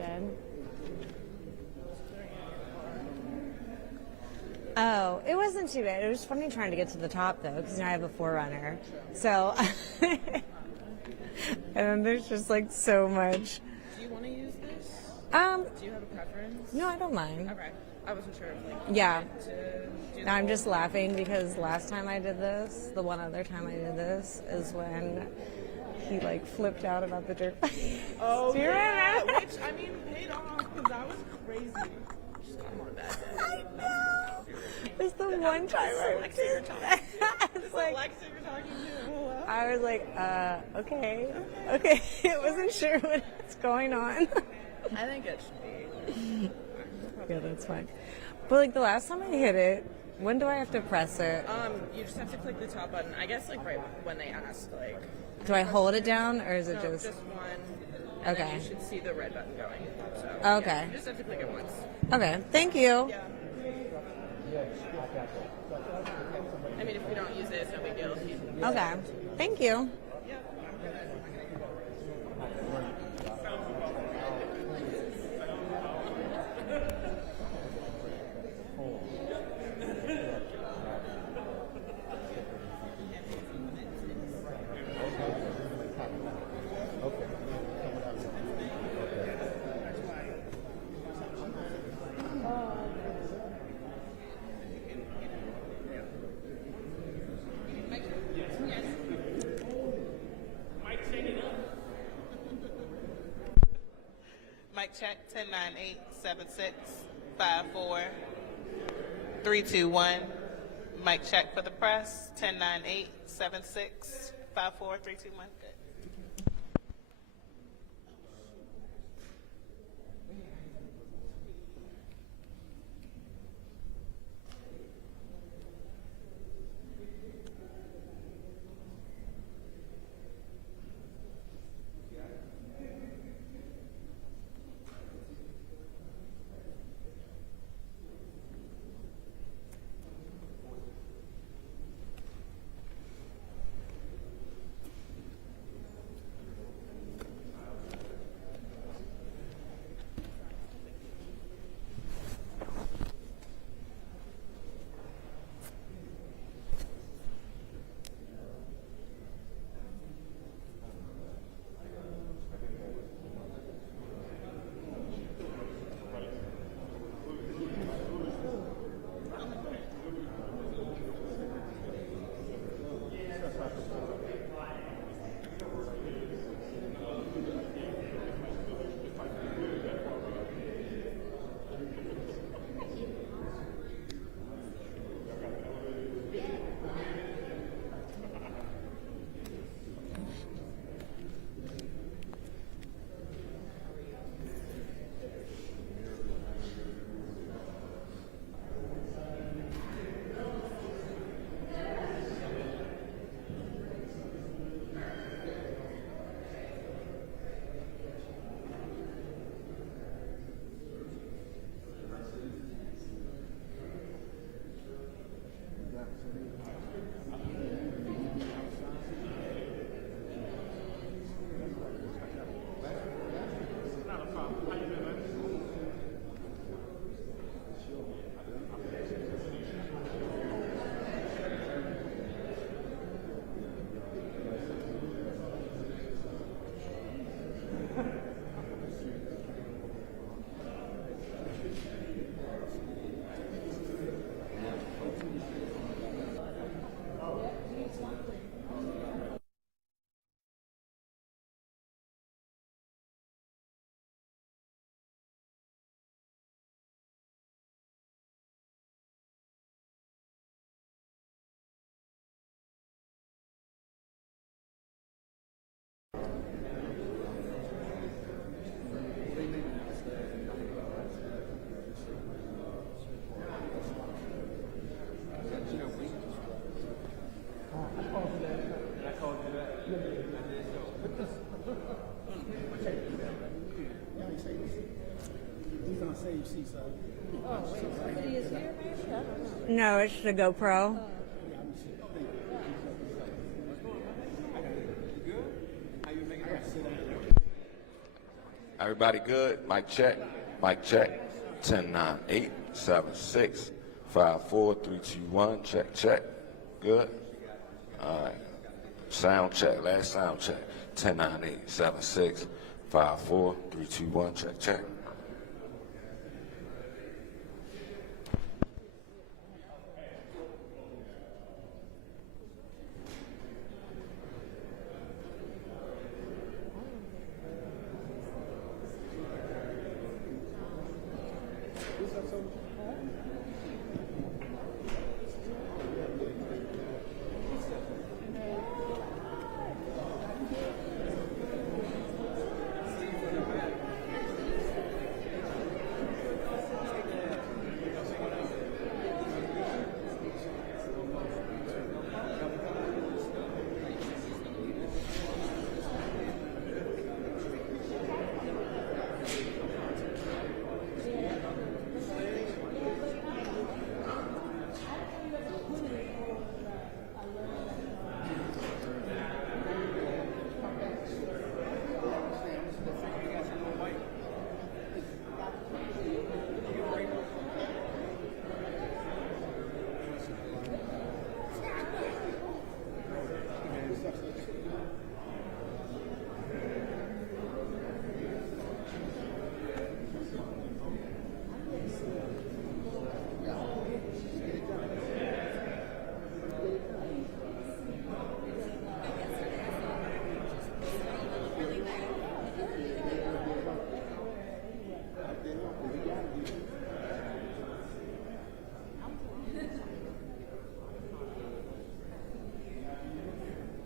good. Oh, it wasn't too bad. It was funny trying to get to the top, though, because now I have a Forerunner. So, and then there's just like so much. Do you want to use this? Do you have a preference? No, I don't mind. Okay. I wasn't sure if, like, Yeah. to do Now I'm just laughing because last time I did this, the one other time I did this, is when he like flipped out about the dirt bike. Oh, Do you yeah. remember? Which, I mean, paid off because that was crazy. Just got him on a bad day. I know. It's the one time I did that. It's like, Alexa, you're talking to. Hello? I was like, okay. I wasn't sure what's going on. I think it should be. Yeah, that's fine. But like the last time I hit it, when do I have to press it? You just have to click the top button. I guess like right when they asked, like. Do I hold it down or is it No, just? one. And Okay. then you should see the red button going. So. Okay. Yeah, you just have to click it once. Okay. Thank you. Yeah. I mean, if we don't use it, it's no big deal. Okay. Thank you. Yeah. Mic check 10-9-8-7-6-5-4-3-2-1. Mic check for the press 10-9-8-7-6-5-4-3-2-1. Good. No, it's the GoPro. Everybody good? Mic check. Mic check. 10, 9, 8, 7, 6, 5, 4, 3, 2, 1. Check, check. Good? All right. Sound check. Last sound check. 10, 9, 8, 7, 6, 5, 4, 3, 2, 1. Check, check.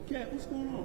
Cat, what's going on?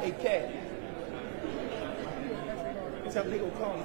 Hey, Cat. Tell me they gonna call you.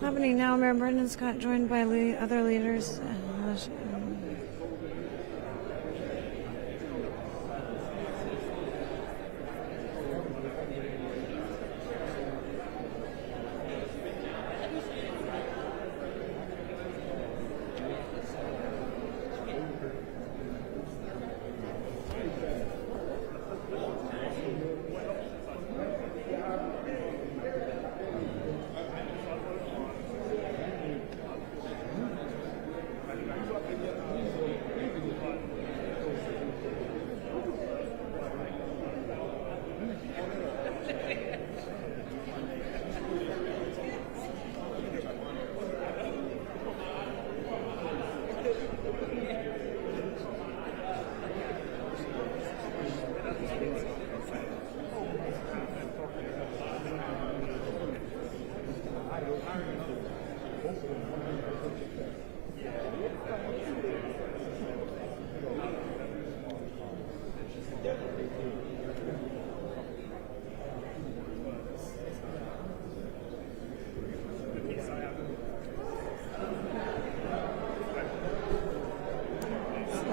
Happening now, Mayor Brendan Scott joined by other leaders.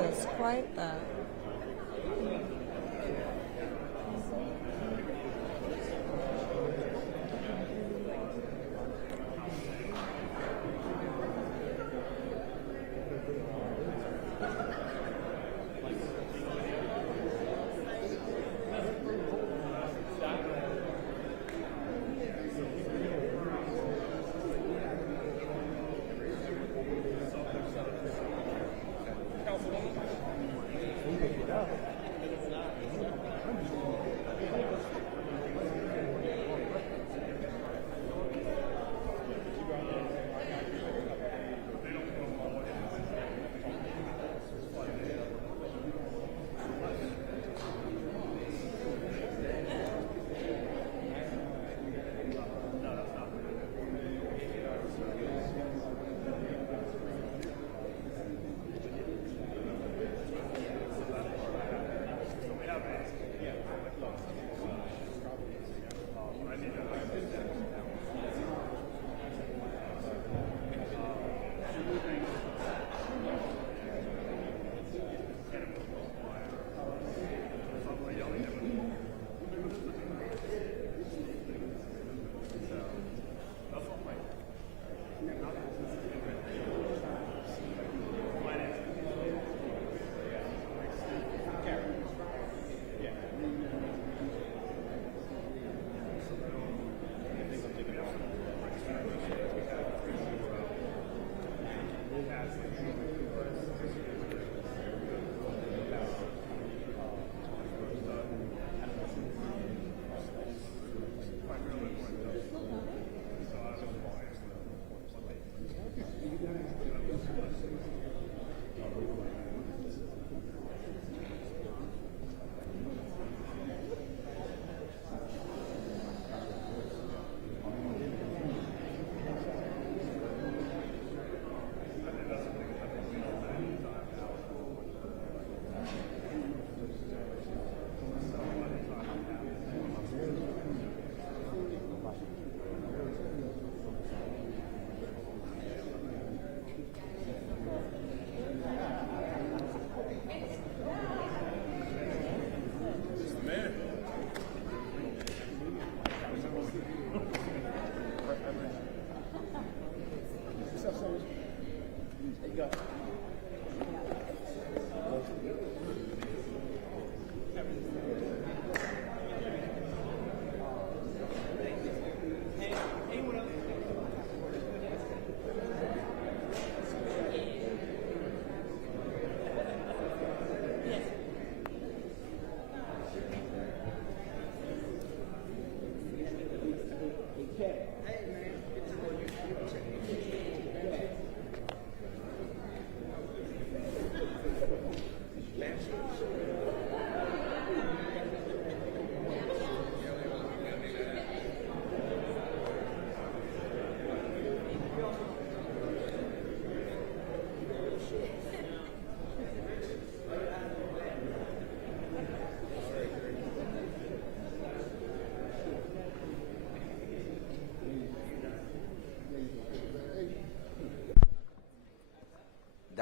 This is quite the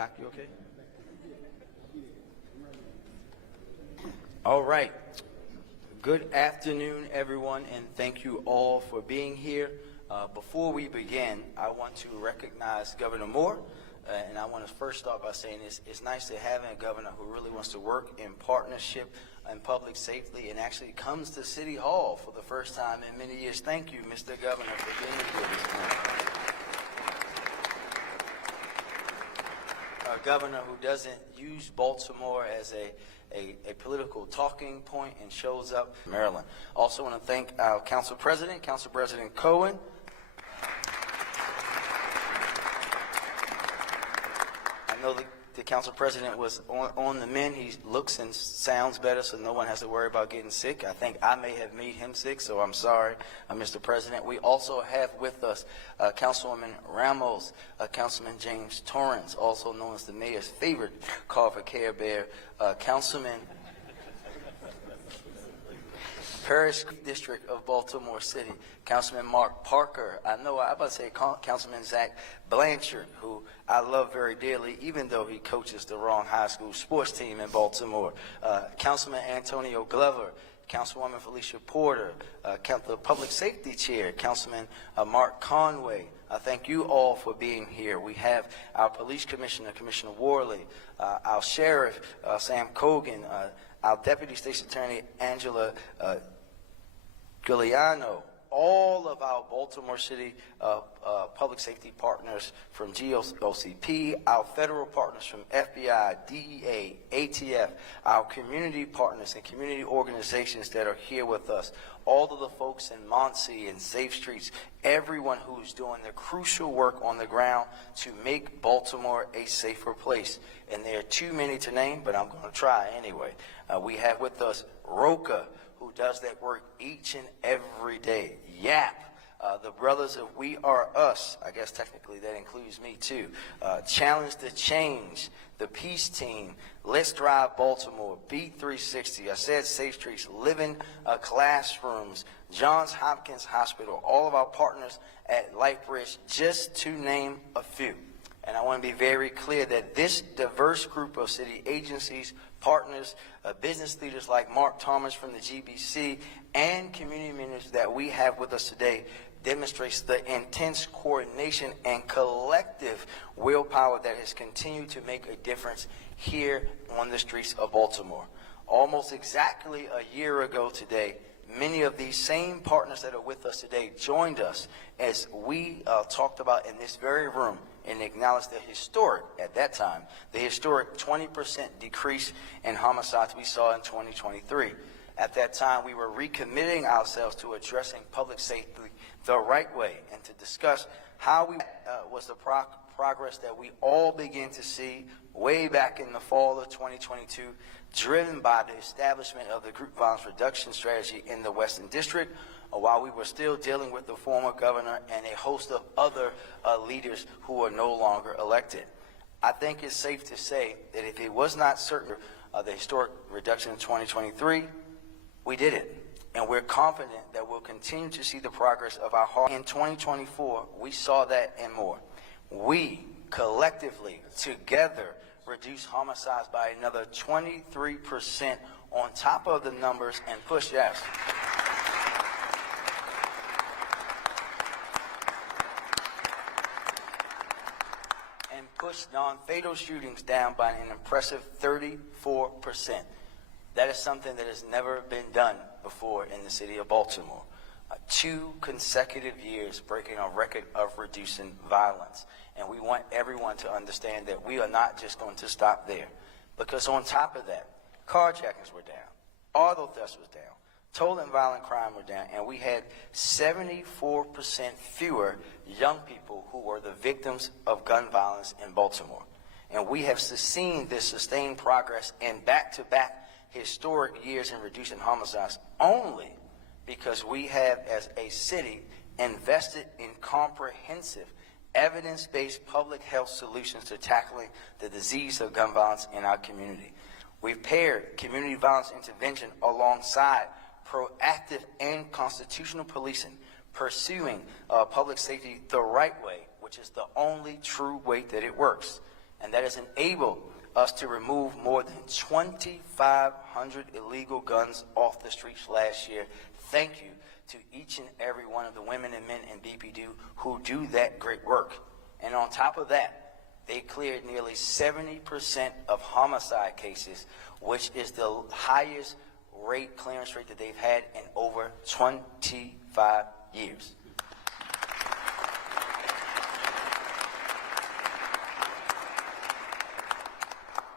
Doc, you okay? All right. Good afternoon, everyone, and thank you all for being here. Before we begin, I want to recognize Governor Moore, and I want to first start by saying it's nice to have a governor who really wants to work in partnership and public safety and actually comes to City Hall for the first time in many years. Thank you, Mr. Governor, for being here this morning. A governor who doesn't use Baltimore as a political talking point and shows up in Maryland. Also want to thank our Council President Cohen. I know the Council President was on the mend. He looks and sounds better, so no one has to worry about getting sick. I think I may have made him sick, so I'm sorry, Mr. President. We also have with us Councilwoman Ramos, Councilman James Torrance, also known as the mayor's favorite call for Care Bear, Councilman Parish District of Baltimore City, Councilman Mark Parker. I'm about to say Councilman Zach Blanchard, who I love very dearly, even though he coaches the wrong high school sports team in Baltimore. Councilman Antonio Glover, Councilwoman Felicia Porter, the Public Safety Chair, Councilman Mark Conway. Thank you all for being here. We have our Police Commissioner, Commissioner Worley, our Sheriff, Sam Cogan, our Deputy State's Attorney, Angela Giuliano, all of our Baltimore City public safety partners from GOCP, our federal partners from FBI, DEA, ATF, our community partners and community organizations that are here with us, all of the folks in Muncie and Safe Streets, everyone who's doing the crucial work on the ground to make Baltimore a safer place. And there are too many to name, but I'm going to try anyway. We have with us Roka, who does that work each and every day. YAP, the brothers of We Are Us, I guess technically that includes me too. Challenge the Change, the Peace Team, Let's Drive Baltimore, Beat 360, I said Safe Streets, Living Classrooms, Johns Hopkins Hospital, all of our partners at LifeBridge, just to name a few. And I want to be very clear that this diverse group of city agencies, partners, business leaders like Mark Thomas from the GBC, and community members that we have with us today demonstrates the intense coordination and collective willpower that has continued to make a difference here on the streets of Baltimore. Almost exactly a year ago today, many of these same partners that are with us today joined us as we talked about in this very room and acknowledged the historic, at that time, the historic 20% decrease in homicides we saw in 2023. At that time, we were recommitting ourselves to addressing public safety the right way and to discuss how we was the progress that we all began to see way back in the fall of 2022, driven by the establishment of the group violence reduction strategy in the Western District, while we were still dealing with the former governor and a host of other leaders who are no longer elected. I think it's safe to say that if it was not certain the historic reduction in 2023, we did it. And we're confident that we'll continue to see the progress of our heart. In 2024, we saw that and more. We collectively, together, reduced homicides by another 23% on top of the numbers and pushed us. And pushed non-fatal shootings down by an impressive 34%. That is something that has never been done before in the city of Baltimore. 2 consecutive years breaking a record of reducing violence. And we want everyone to understand that we are not just going to stop there. Because on top of that, carjackings were down, auto thefts was down, total and violent crime were down, and we had 74% fewer young people who were the victims of gun violence in Baltimore. And we have seen this sustained progress in back-to-back historic years in reducing homicides only because we have, as a city, invested in comprehensive, evidence-based public health solutions to tackling the disease of gun violence in our community. We've paired community violence intervention alongside proactive and constitutional policing, pursuing public safety the right way, which is the only true way that it works. and that has enabled us to remove more than 2,500 illegal guns off the streets last year. Thank you to each and every one of the women and men in BPD who do that great work. And on top of that, they cleared nearly 70% of homicide cases, which is the highest clearance rate that they've had in over 25 years.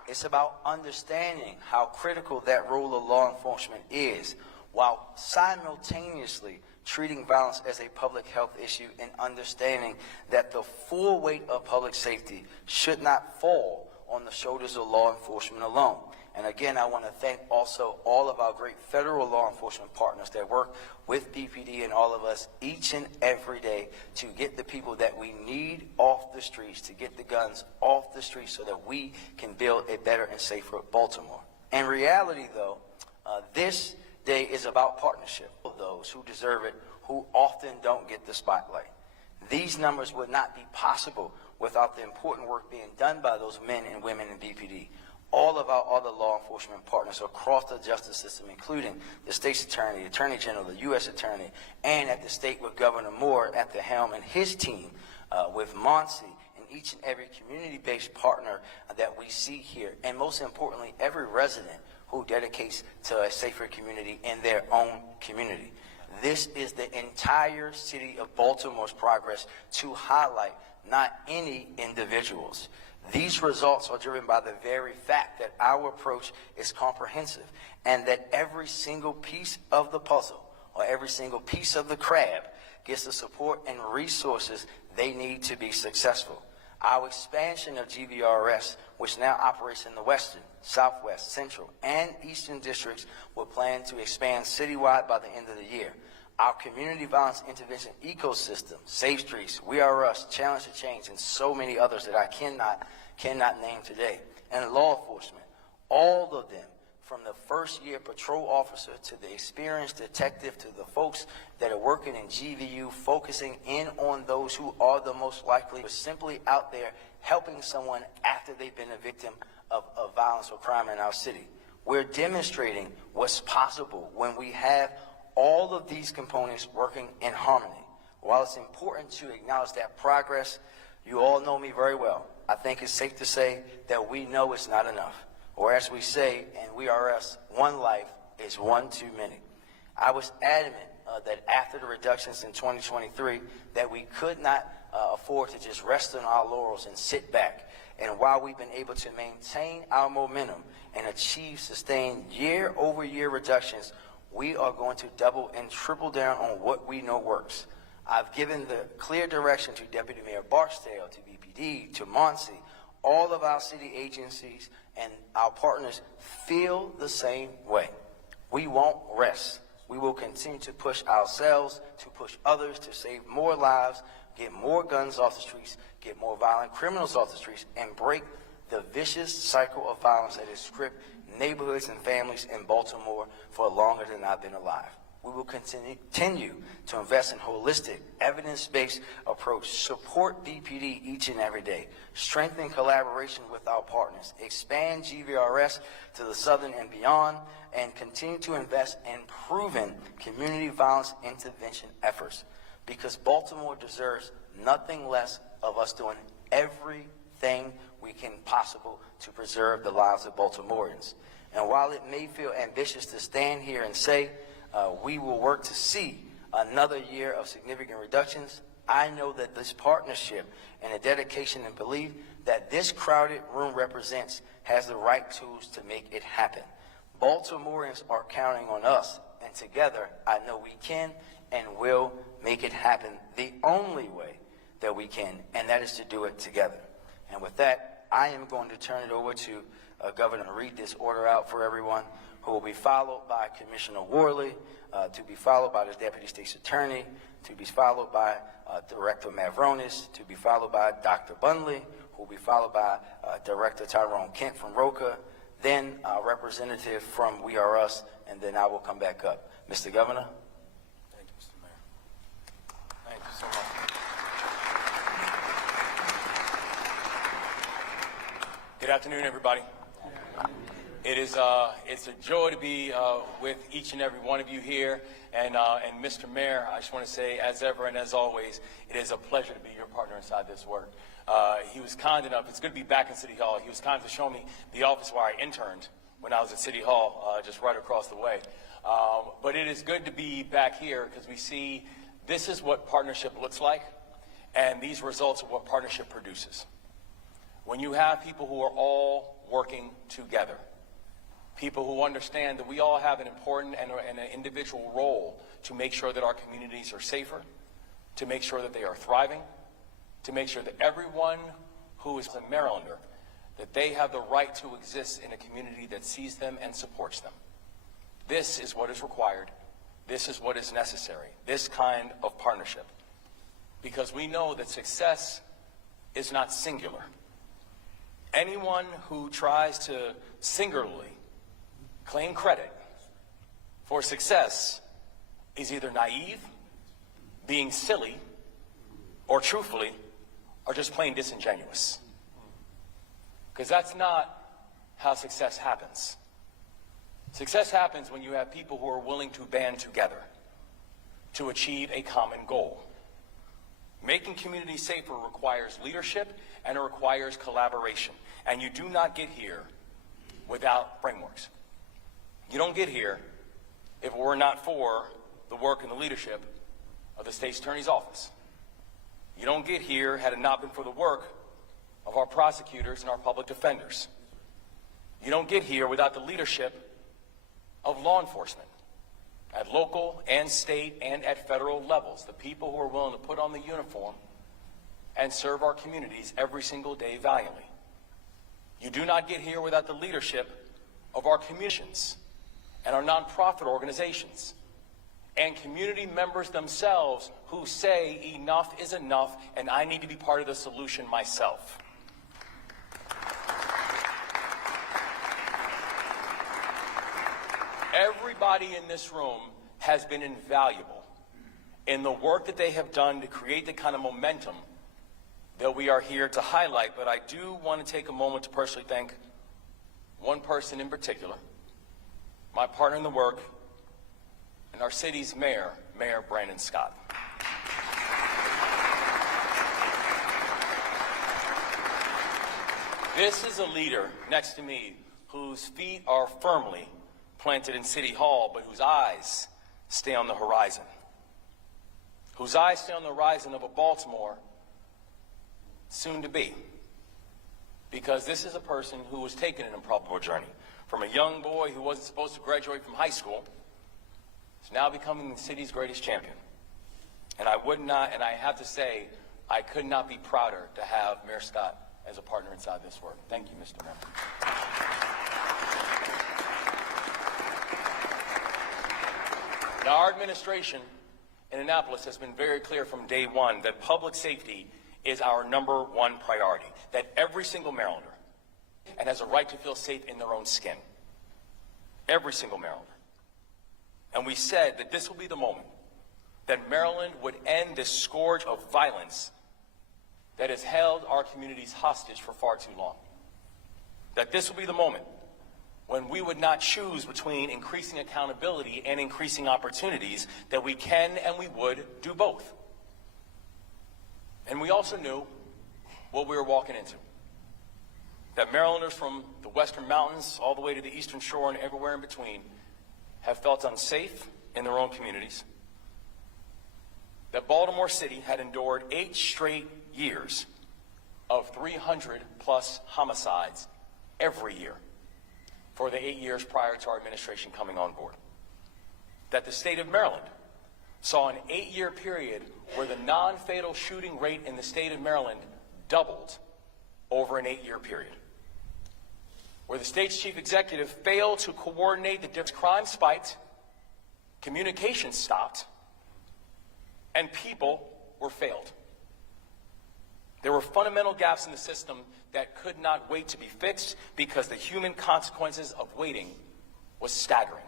It's about understanding how critical that role of law enforcement is, while simultaneously treating violence as a public health issue and understanding that the full weight of public safety should not fall on the shoulders of law enforcement alone. And again, I want to thank also all of our great federal law enforcement partners that work with BPD and all of us each and every day to get the people that we need off the streets, to get the guns off the streets so that we can build a better and safer Baltimore. In reality, though, this day is about partnership with those who deserve it, who often don't get the spotlight. These numbers would not be possible without the important work being done by those men and women in BPD. All of our other law enforcement partners across the justice system, including the state's attorney, attorney general, the U.S. attorney, and at the state with Governor Moore at the helm and his team with Monsi, and each and every community-based partner that we see here, and most importantly, every resident who dedicates to a safer community in their own community. This is the entire city of Baltimore's progress to highlight not any individuals. These results are driven by the very fact that our approach is comprehensive and that every single piece of the puzzle or every single piece of the crab gets the support and resources they need to be successful. Our expansion of GVRS, which now operates in the Western, Southwest, Central, and Eastern districts, will plan to expand citywide by the end of the year. Our community violence intervention ecosystem, Safe Streets, We Are Us, Challenge to Change, and so many others that I cannot name today. And law enforcement, all of them, from the first-year patrol officer to the experienced detective to the folks that are working in GVU, focusing in on those who are the most likely, or simply out there helping someone after they've been a victim of violence or crime in our city. We're demonstrating what's possible when we have all of these components working in harmony. While it's important to acknowledge that progress, you all know me very well. I think it's safe to say that we know it's not enough. Or as we say in We Are Us, one life is one too many. I was adamant that after the reductions in 2023, that we could not afford to just rest on our laurels and sit back. And while we've been able to maintain our momentum and achieve sustained year-over-year reductions, we are going to double and triple down on what we know works. I've given the clear direction to Deputy Mayor Barksdale, to BPD, to Monsi. All of our city agencies and our partners feel the same way. We won't rest. We will continue to push ourselves, to push others, to save more lives, get more guns off the streets, get more violent criminals off the streets, and break the vicious cycle of violence that has gripped neighborhoods and families in Baltimore for longer than I've been alive. We will continue to invest in holistic, evidence-based approach, support BPD each and every day, strengthen collaboration with our partners, expand GVRS to the Southern and beyond, and continue to invest in proven community violence intervention efforts. Because Baltimore deserves nothing less of us doing everything we can possible to preserve the lives of Baltimoreans. And while it may feel ambitious to stand here and say we will work to see another year of significant reductions, I know that this partnership and the dedication and belief that this crowded room represents has the right tools to make it happen. Baltimoreans are counting on us, and together I know we can and will make it happen the only way that we can, and that is to do it together. And with that, I am going to turn it over to Governor to read this order out for everyone, who will be followed by Commissioner Worley, to be followed by the Deputy State's Attorney, to be followed by Director Mavronis, to be followed by Dr. Bunley, who will be followed by Director Tyrone Kent from ROCA, then a representative from We Are Us, and then I will come back up. Mr. Governor? Thank you, Mr. Mayor. Thank you so much. Good afternoon, everybody. It's a joy to be with each and every one of you here. And Mr. Mayor, I just want to say, as ever and as always, it is a pleasure to be your partner inside this work. He was kind enough, it's good to be back in City Hall. He was kind enough to show me the office where I interned when I was at City Hall, just right across the way. But it is good to be back here because we see this is what partnership looks like, and these results are what partnership produces. When you have people who are all working together, people who understand that we all have an important and an individual role to make sure that our communities are safer, to make sure that they are thriving, to make sure that everyone who is a Marylander, that they have the right to exist in a community that sees them and supports them. This is what is required. This is what is necessary, this kind of partnership. Because we know that success is not singular. Anyone who tries to singularly claim credit for success is either naive, being silly, or truthfully, are just plain disingenuous. Because that's not how success happens. Success happens when you have people who are willing to band together to achieve a common goal. Making communities safer requires leadership and it requires collaboration. And you do not get here without frameworks. You don't get here if it were not for the work and the leadership of the State's Attorney's Office. You don't get here had it not been for the work of our prosecutors and our public defenders. You don't get here without the leadership of law enforcement at local and state and at federal levels, the people who are willing to put on the uniform and serve our communities every single day valiantly. You do not get here without the leadership of our commissions and our nonprofit organizations and community members themselves who say enough is enough and I need to be part of the solution myself. Everybody in this room has been invaluable in the work that they have done to create the kind of momentum that we are here to highlight, but I do want to take a moment to personally thank one person in particular, my partner in the work, and our city's mayor, Mayor Brandon Scott. This is a leader next to me whose feet are firmly planted in City Hall, but whose eyes stay on the horizon. Whose eyes stay on the horizon of a Baltimore soon to be. Because this is a person who was taken an improbable journey from a young boy who wasn't supposed to graduate from high school is now becoming the city's greatest champion. And I have to say, I could not be prouder to have Mayor Scott as a partner inside this work. Thank you, Mr. Mayor. Now, our administration in Annapolis has been very clear from day one that public safety is our #1 priority, that every single Marylander and has a right to feel safe in their own skin. Every single Marylander. And we said that this will be the moment that Maryland would end this scourge of violence that has held our communities hostage for far too long. That this will be the moment when we would not choose between increasing accountability and increasing opportunities, that we can and we would do both. And we also knew what we were walking into. That Marylanders from the Western Mountains all the way to the Eastern Shore and everywhere in between have felt unsafe in their own communities. That Baltimore City had endured 8 straight years of 300+ homicides every year for the 8 years prior to our administration coming on board. That the state of Maryland saw an 8-year period where the non-fatal shooting rate in the state of Maryland doubled over an 8-year period. Where the state's chief executive failed to coordinate the different crime spiked, communication stopped, and people were failed. There were fundamental gaps in the system that could not wait to be fixed because the human consequences of waiting was staggering.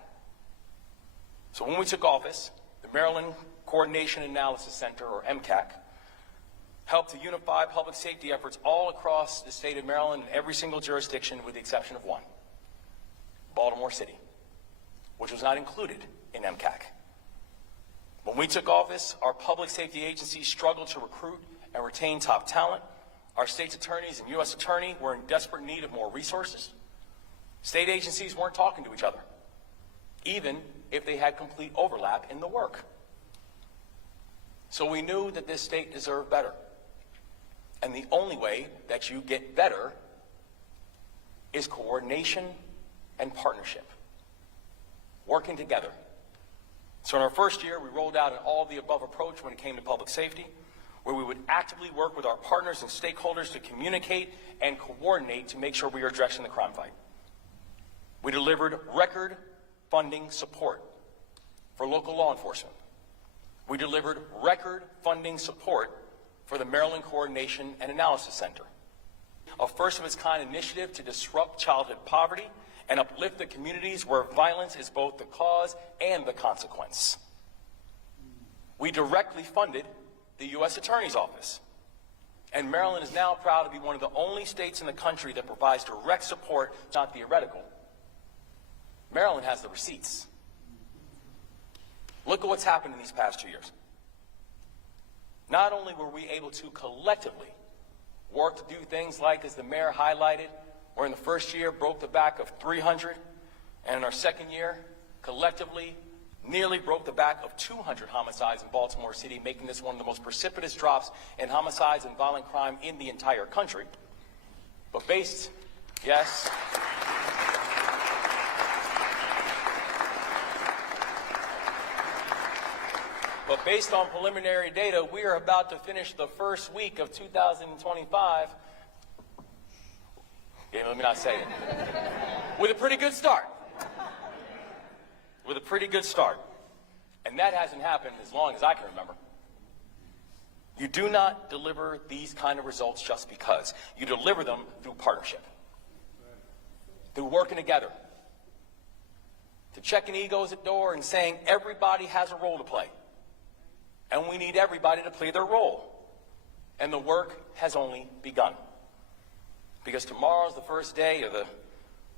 So when we took office, the Maryland Coordination Analysis Center, or MCAC, helped to unify public safety efforts all across the state of Maryland in every single jurisdiction with the exception of one, Baltimore City, which was not included in MCAC. When we took office, our public safety agencies struggled to recruit and retain top talent. Our state's attorneys and U.S. attorney were in desperate need of more resources. State agencies weren't talking to each other, even if they had complete overlap in the work. So we knew that this state deserved better. And the only way that you get better is coordination and partnership, working together. So in our first year, we rolled out an all-of-the-above approach when it came to public safety, where we would actively work with our partners and stakeholders to communicate and coordinate to make sure we are addressing the crime fight. We delivered record funding support for local law enforcement. We delivered record funding support for the Maryland Coordination and Analysis Center, a first-of-its-kind initiative to disrupt childhood poverty and uplift the communities where violence is both the cause and the consequence. We directly funded the U.S. Attorney's Office, and Maryland is now proud to be one of the only states in the country that provides direct support, not theoretical. Maryland has the receipts. Look at what's happened in these past 2 years. Not only were we able to collectively work to do things like, as the mayor highlighted, where in the first year broke the back of 300, and in our second year, collectively, nearly broke the back of 200 homicides in Baltimore City, making this one of the most precipitous drops in homicides and violent crime in the entire country. But based, yes, but based on preliminary data, we are about to finish the first week of 2025. Yeah, let me not say it. With a pretty good start. With a pretty good start. And that hasn't happened as long as I can remember. You do not deliver these kind of results just because. You deliver them through partnership. Through working together. To checking egos at door and saying everybody has a role to play. And we need everybody to play their role. And the work has only begun. Because tomorrow is the first day of the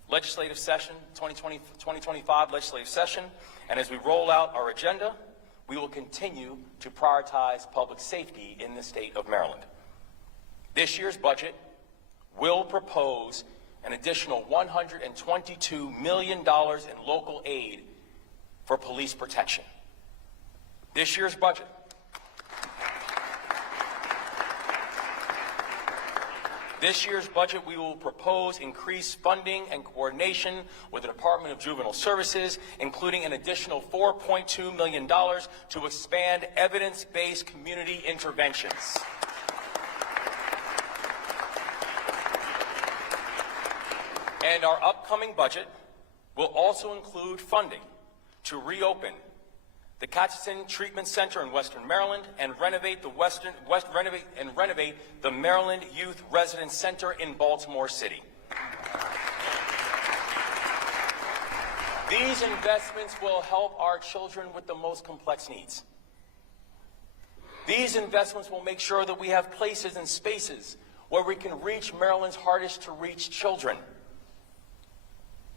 legislative session, 2025 legislative session, and as we roll out our agenda, we will continue to prioritize public safety in the state of Maryland. This year's budget will propose an additional $122 million in local aid for police protection. This year's budget we will propose increased funding and coordination with the Department of Juvenile Services, including an additional $4.2 million to expand evidence-based community interventions. And our upcoming budget will also include funding to reopen the Catchison Treatment Center in Western Maryland and renovate the Maryland Youth Residence Center in Baltimore City. These investments will help our children with the most complex needs. These investments will make sure that we have places and spaces where we can reach Maryland's hardest to reach children.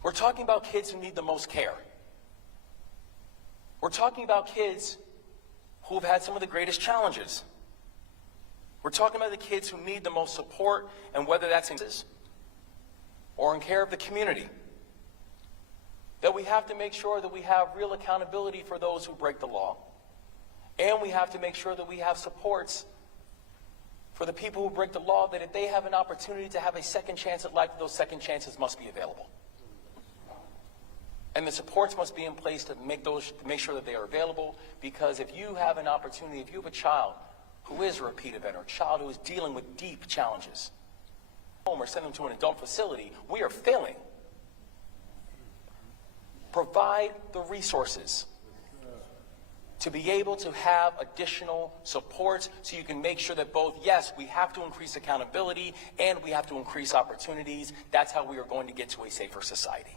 We're talking about kids who need the most care. We're talking about kids who have had some of the greatest challenges. We're talking about the kids who need the most support, and whether that's in or in care of the community. That we have to make sure that we have real accountability for those who break the law. And we have to make sure that we have supports for the people who break the law, that if they have an opportunity to have a second chance at life, those second chances must be available. And the supports must be in place to make sure that they are available, because if you have an opportunity, if you have a child who is a repeat offender, a child who is dealing with deep challenges, or send them to an adult facility, we are failing. Provide the resources to be able to have additional supports so you can make sure that both, yes, we have to increase accountability and we have to increase opportunities. That's how we are going to get to a safer society.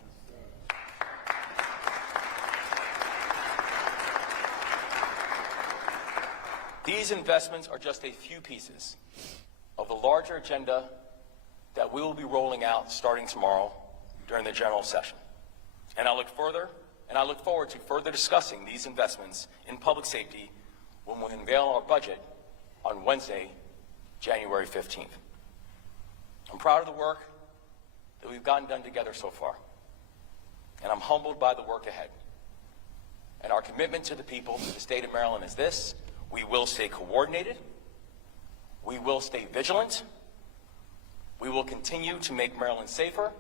These investments are just a few pieces of the larger agenda that we will be rolling out starting tomorrow during the general session. And I look forward to further discussing these investments in public safety when we unveil our budget on Wednesday, January 15th. I'm proud of the work that we've gotten done together so far, and I'm humbled by the work ahead. And our commitment to the people of the state of Maryland is this: we will stay coordinated, we will stay vigilant, we will continue to make Maryland safer,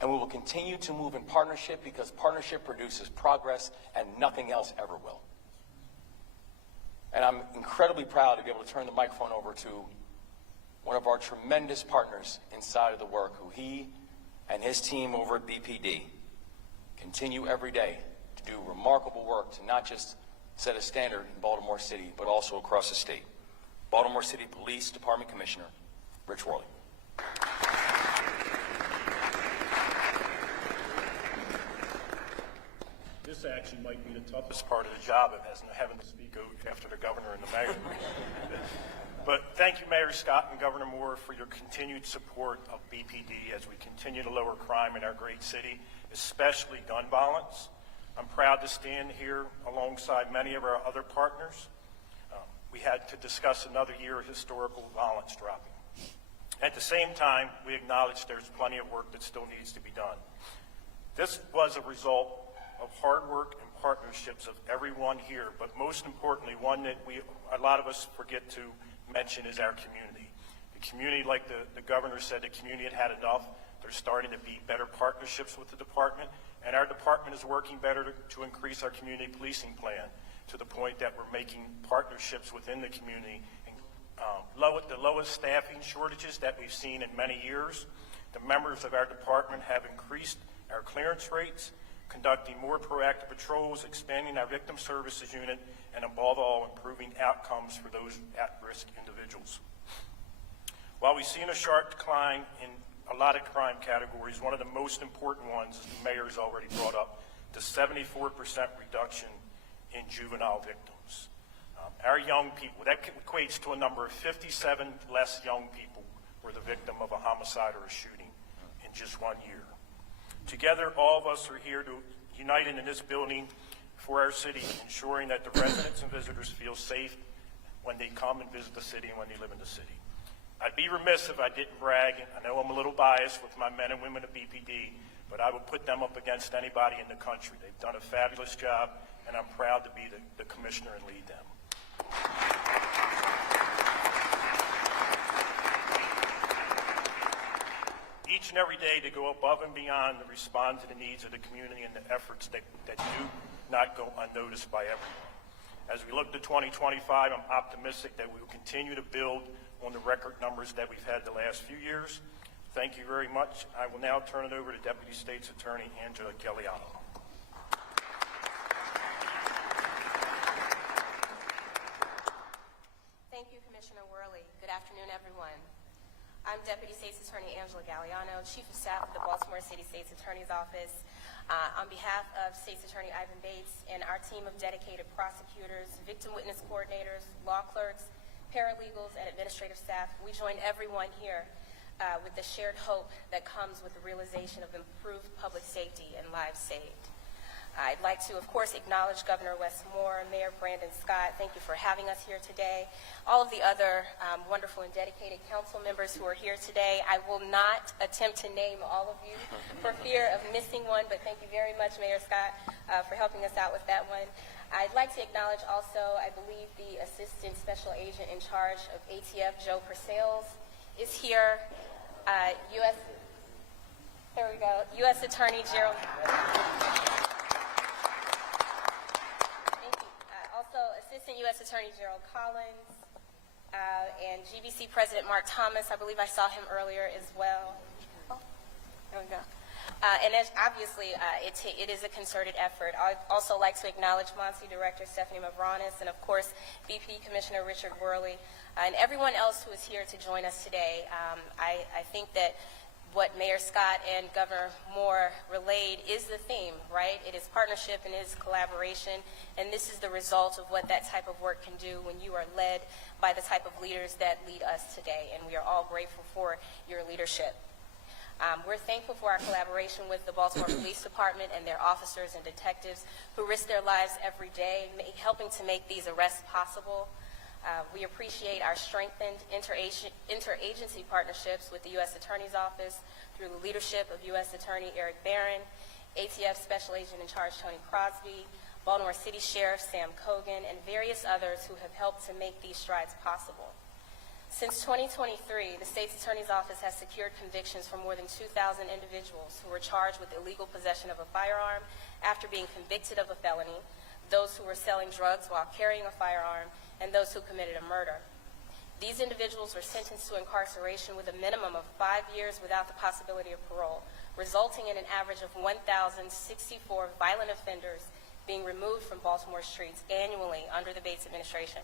and we will continue to move in partnership, because partnership produces progress and nothing else ever will. And I'm incredibly proud to be able to turn the microphone over to one of our tremendous partners inside of the work, who he and his team over at BPD continue every day to do remarkable work to not just set a standard in Baltimore City, but also across the state. Baltimore City Police Department Commissioner, Rich Worley. This actually might be the toughest part of the job, of having to speak after the governor and the mayor. But thank you, Mayor Scott and Governor Moore, for your continued support of BPD as we continue to lower crime in our great city, especially gun violence. I'm proud to stand here alongside many of our other partners. We had to discuss another year of historical violence dropping. At the same time, we acknowledge there's plenty of work that still needs to be done. This was a result of hard work and partnerships of everyone here, but most importantly, one that a lot of us forget to mention is our community. The community, like the governor said, the community had enough. There's starting to be better partnerships with the department, and our department is working better to increase our community policing plan, to the point that we're making partnerships within the community and the lowest staffing shortages that we've seen in many years. The members of our department have increased our clearance rates, conducting more proactive patrols, expanding our victim services unit, and above all, improving outcomes for those at-risk individuals. While we've seen a sharp decline in a lot of crime categories, one of the most important ones, as the mayor has already brought up, the 74% reduction in juvenile victims. Our young people, that equates to a number of 57 less young people were the victim of a homicide or a shooting in just 1 year. Together, all of us are here to unite in this building for our city, ensuring that the residents and visitors feel safe when they come and visit the city and when they live in the city. I'd be remiss if I didn't brag. I know I'm a little biased with my men and women of BPD, but I would put them up against anybody in the country. They've done a fabulous job, and I'm proud to be the commissioner and lead them. Each and every day to go above and beyond to respond to the needs of the community and the efforts that do not go unnoticed by everyone. As we look to 2025, I'm optimistic that we will continue to build on the record numbers that we've had the last few years. Thank you very much. I will now turn it over to Deputy State's Attorney Angela Galliano. Thank you, Commissioner Worley. Good afternoon, everyone. I'm Deputy State's Attorney Angela Galliano, Chief of Staff of the Baltimore City State's Attorney's Office. On behalf of State's Attorney Ivan Bates and our team of dedicated prosecutors, victim witness coordinators, law clerks, paralegals, and administrative staff, we join everyone here with the shared hope that comes with the realization of improved public safety and lives saved. I'd like to, of course, acknowledge Governor Wes Moore, Mayor Brandon Scott. Thank you for having us here today. All of the other wonderful and dedicated council members who are here today. I will not attempt to name all of you for fear of missing one, but thank you very much, Mayor Scott, for helping us out with that one. I'd like to acknowledge also, I believe the Assistant Special Agent in charge of ATF, Joe Purcell, is here. U.S. Attorney Gerald. Assistant U.S. Attorney Gerald Collins, and GBC President Mark Thomas. I believe I saw him earlier as well. Oh, there we go. And obviously, it is a concerted effort. I'd also like to acknowledge MONSE Director Stephanie Mavronis, and of course, BP Commissioner Richard Worley, and everyone else who is here to join us today. I think that What Mayor Scott and Governor Moore relayed is the theme, right? It is partnership and it is collaboration, and this is the result of what that type of work can do when you are led by the type of leaders that lead us today, and we are all grateful for your leadership. We're thankful for our collaboration with the Baltimore Police Department and their officers and detectives who risk their lives every day, helping to make these arrests possible. We appreciate our strengthened interagency partnerships with the U.S. Attorney's Office through the leadership of U.S. Attorney Eric Barron, ATF Special Agent in Charge Tony Crosby, Baltimore City Sheriff Sam Cogan, and various others who have helped to make these strides possible. Since 2023, the State's Attorney's Office has secured convictions for more than 2,000 individuals who were charged with illegal possession of a firearm after being convicted of a felony, those who were selling drugs while carrying a firearm, and those who committed a murder. These individuals were sentenced to incarceration with a minimum of 5 years without the possibility of parole, resulting in an average of 1,064 violent offenders being removed from Baltimore streets annually under the Bates administration.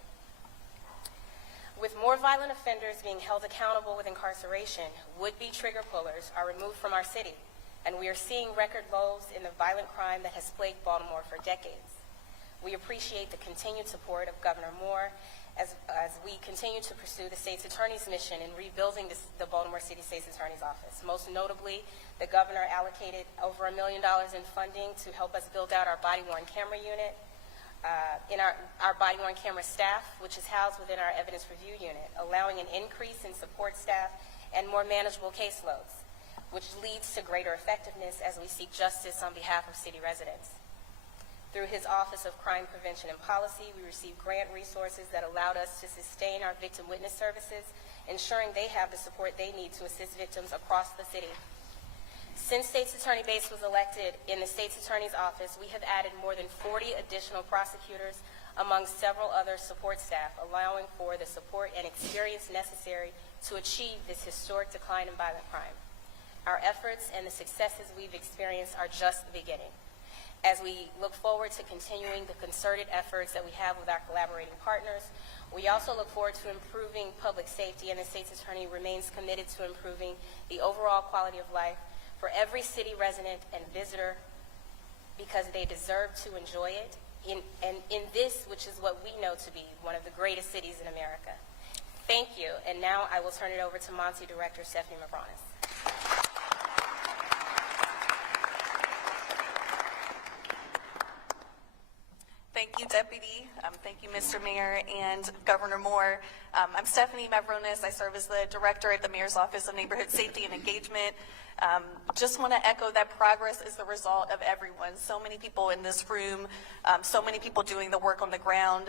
With more violent offenders being held accountable with incarceration, would-be trigger pullers are removed from our city, and we are seeing record lows in the violent crime that has plagued Baltimore for decades. We appreciate the continued support of Governor Moore as we continue to pursue the state's attorney's mission in rebuilding the Baltimore City State's Attorney's Office. Most notably, the governor allocated over $1 million in funding to help us build out our body-worn camera unit, in our body-worn camera staff, which is housed within our evidence review unit, allowing an increase in support staff and more manageable caseloads, which leads to greater effectiveness as we seek justice on behalf of city residents. Through his Office of Crime Prevention and Policy, we received grant resources that allowed us to sustain our victim witness services, ensuring they have the support they need to assist victims across the city. Since State's Attorney Bates was elected in the State's Attorney's Office, we have added more than 40 additional prosecutors among several other support staff, allowing for the support and experience necessary to achieve this historic decline in violent crime. Our efforts and the successes we've experienced are just the beginning. As we look forward to continuing the concerted efforts that we have with our collaborating partners, we also look forward to improving public safety, and the State's Attorney remains committed to improving the overall quality of life for every city resident and visitor, because they deserve to enjoy it in this, which is what we know to be one of the greatest cities in America. Thank you, and now I will turn it over to Monty Director Stephanie Mavronis. Thank you, Deputy. Thank you, Mr. Mayor and Governor Moore. I'm Stephanie Mavronis. I serve as the Director at the Mayor's Office of Neighborhood Safety and Engagement. Just want to echo that progress is the result of everyone. So many people in this room, so many people doing the work on the ground.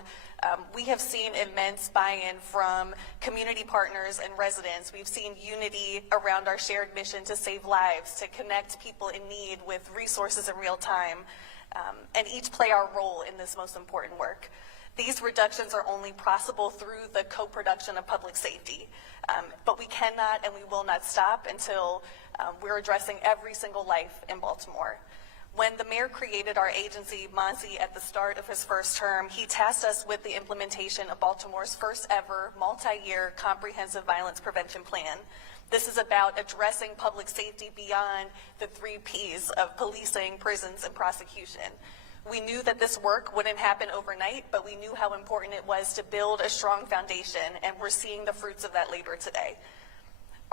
We have seen immense buy-in from community partners and residents. We've seen unity around our shared mission to save lives, to connect people in need with resources in real time. And each play our role in this most important work. These reductions are only possible through the co-production of public safety. But we cannot and we will not stop until we're addressing every single life in Baltimore. When the mayor created our agency, Monty, at the start of his first term, he tasked us with the implementation of Baltimore's first ever multi-year comprehensive violence prevention plan. This is about addressing public safety beyond the 3 Ps of policing, prisons, and prosecution. We knew that this work wouldn't happen overnight, but we knew how important it was to build a strong foundation, and we're seeing the fruits of that labor today.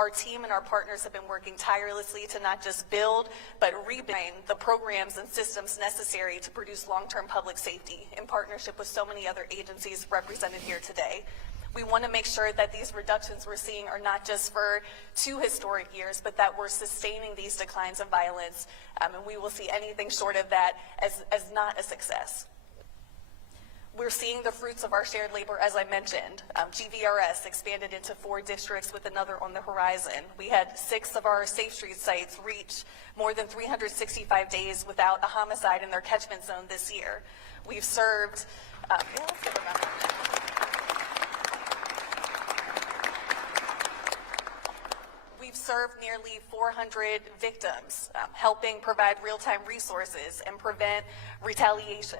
Our team and our partners have been working tirelessly to not just build, but rebuild the programs and systems necessary to produce long-term public safety in partnership with so many other agencies represented here today. We want to make sure that these reductions we're seeing are not just for 2 historic years, but that we're sustaining these declines of violence, and we will see anything short of that as not a success. We're seeing the fruits of our shared labor, as I mentioned. GVRS expanded into 4 districts with another on the horizon. We had 6 of our Safe Street sites reach more than 365 days without a homicide in their catchment zone this year. We've served, let's give a round of applause. We've served nearly 400 victims, helping provide real-time resources and prevent retaliation.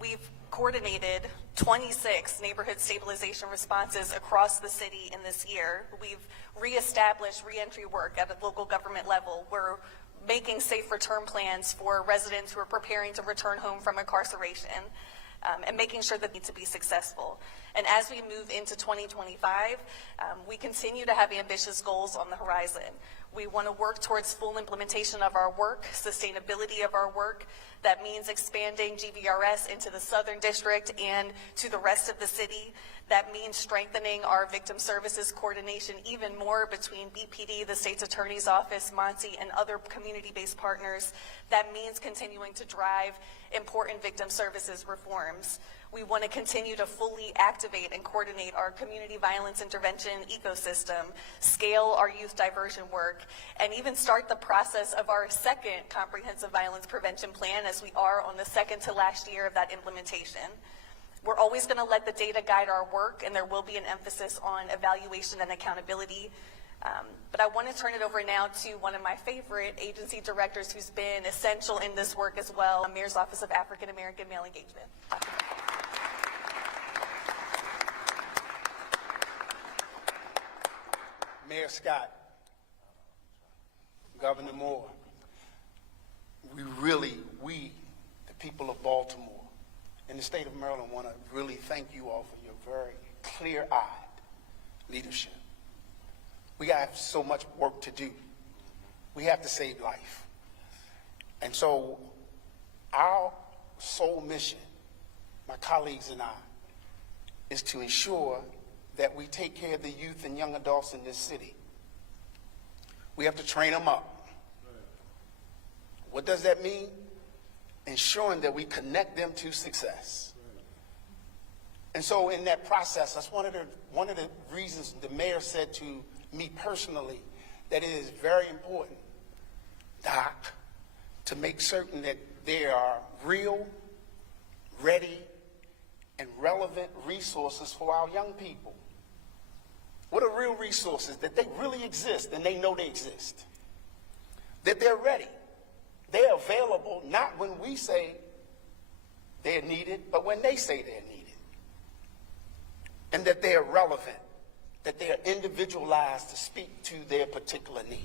We've coordinated 26 neighborhood stabilization responses across the city in this year. We've reestablished reentry work at the local government level. We're making safe return plans for residents who are preparing to return home from incarceration, and making sure that they need to be successful. And as we move into 2025, we continue to have ambitious goals on the horizon. We want to work towards full implementation of our work, sustainability of our work. That means expanding GVRS into the Southern District and to the rest of the city. That means strengthening our victim services coordination even more between BPD, the State's Attorney's Office, Monty, and other community-based partners. That means continuing to drive important victim services reforms. We want to continue to fully activate and coordinate our community violence intervention ecosystem, scale our youth diversion work, and even start the process of our second comprehensive violence prevention plan, as we are on the second to last year of that implementation. We're always going to let the data guide our work, and there will be an emphasis on evaluation and accountability. But I want to turn it over now to one of my favorite agency directors who's been essential in this work as well, Mayor's Office of African American Male Engagement. Mayor Scott, Governor Moore, we, the people of Baltimore and the state of Maryland, want to really thank you all for your very clear-eyed leadership. We have so much work to do. We have to save life. And so our sole mission, my colleagues and I, is to ensure that we take care of the youth and young adults in this city. We have to train them up. What does that mean? Ensuring that we connect them to success. And so in that process, that's one of the reasons the mayor said to me personally that it is very important, Doc, to make certain that there are real, ready, and relevant resources for our young people. What are real resources? That they really exist and they know they exist. That they're ready. They're available not when we say they're needed, but when they say they're needed. And that they're relevant, that they're individualized to speak to their particular need.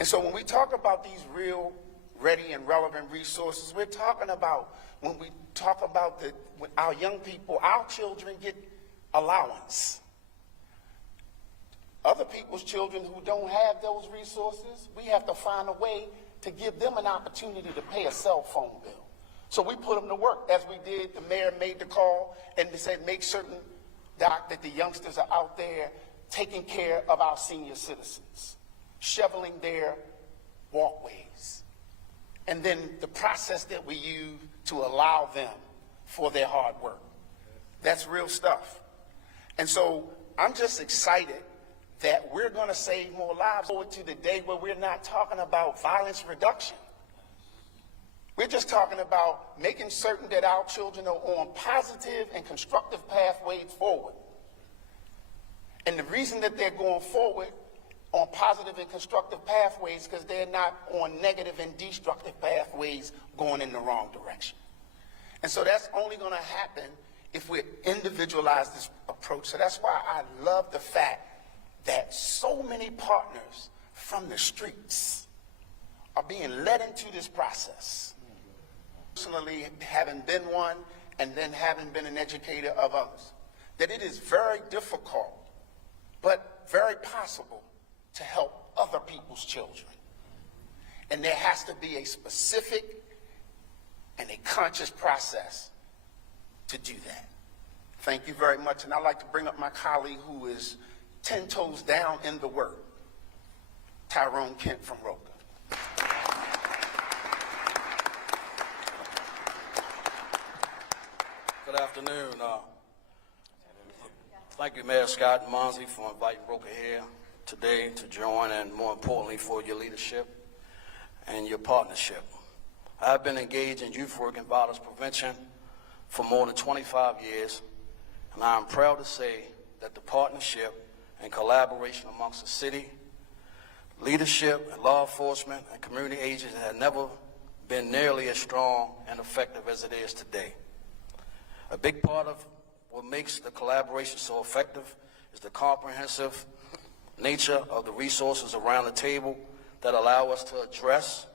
And so when we talk about these real, ready, and relevant resources, we're talking about, when we talk about when our young people, our children get allowance. Other people's children who don't have those resources, we have to find a way to give them an opportunity to pay a cell phone bill. So we put them to work, as we did. The mayor made the call and they said, make certain, Doc, that the youngsters are out there taking care of our senior citizens, shoveling their walkways. And then the process that we use to allow them for their hard work. That's real stuff. And so I'm just excited that we're going to save more lives. Forward to the day where we're not talking about violence reduction. We're just talking about making certain that our children are on positive and constructive pathways forward. And the reason that they're going forward on positive and constructive pathways because they're not on negative and destructive pathways going in the wrong direction. And so that's only going to happen if we individualize this approach. So that's why I love the fact that so many partners from the streets are being led into this process. Personally, having been one and then having been an educator of others, that it is very difficult, but very possible to help other people's children. And there has to be a specific and a conscious process to do that. Thank you very much. And I'd like to bring up my colleague who is 10 toes down in the work, Tyrone Kent from Roca. Good afternoon. Thank you, Mayor Scott and Monzi, for inviting Roca here today to join, and more importantly, for your leadership and your partnership. I've been engaged in youth work and violence prevention for more than 25 years, and I am proud to say that the partnership and collaboration amongst the city, leadership, and law enforcement and community agencies has never been nearly as strong and effective as it is today. A big part of what makes the collaboration so effective is the comprehensive nature of the resources around the table that allow us to address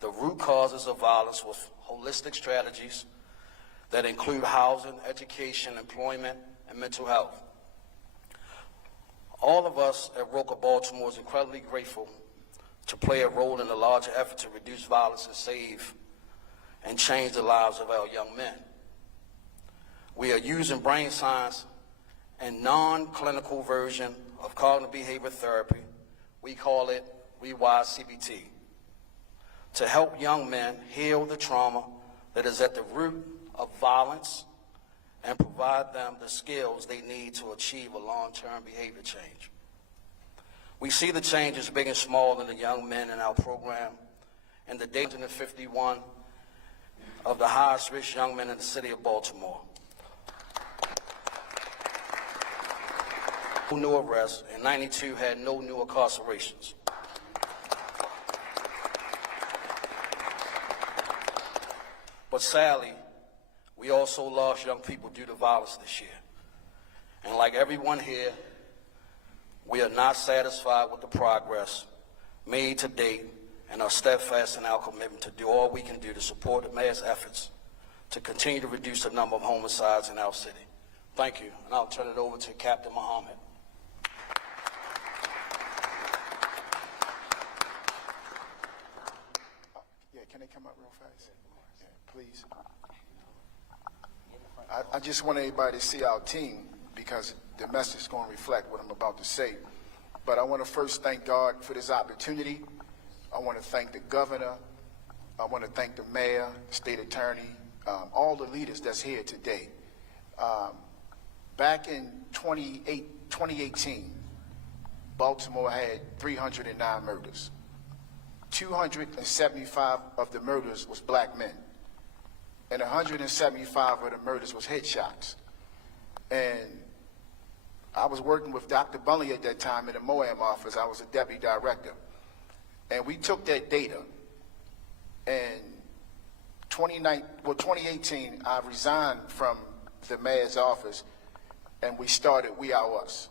the root causes of violence with holistic strategies that include housing, education, employment, and mental health. All of us at Roca Baltimore is incredibly grateful to play a role in the larger effort to reduce violence and save and change the lives of our young men. We are using brain science and non-clinical version of cognitive behavior therapy. We call it Rewire CBT, to help young men heal the trauma that is at the root of violence and provide them the skills they need to achieve a long-term behavior change. We see the changes big and small in the young men in our program, and the data in the 51 of the highest risk young men in the city of Baltimore. No new arrests, and 92 had no new incarcerations. But sadly, we also lost young people due to violence this year. And like everyone here, we are not satisfied with the progress made to date and are steadfast in our commitment to do all we can do to support the mayor's efforts to continue to reduce the number of homicides in our city. Thank you, and I'll turn it over to Captain Muhammad. Yeah, can they come up real fast? Yeah, please. I just want everybody to see our team because the message is going to reflect what I'm about to say. But I want to first thank God for this opportunity. I want to thank the governor. I want to thank the mayor, state attorney, all the leaders that's here today. Back in 2018, Baltimore had 309 murders. 275 of the murders was black men. And 175 of the murders was headshots. And I was working with Dr. Bunley at that time in the MOAM office. I was a deputy director. And we took that data. And 2018, I resigned from the mayor's office, and we started We Are Us.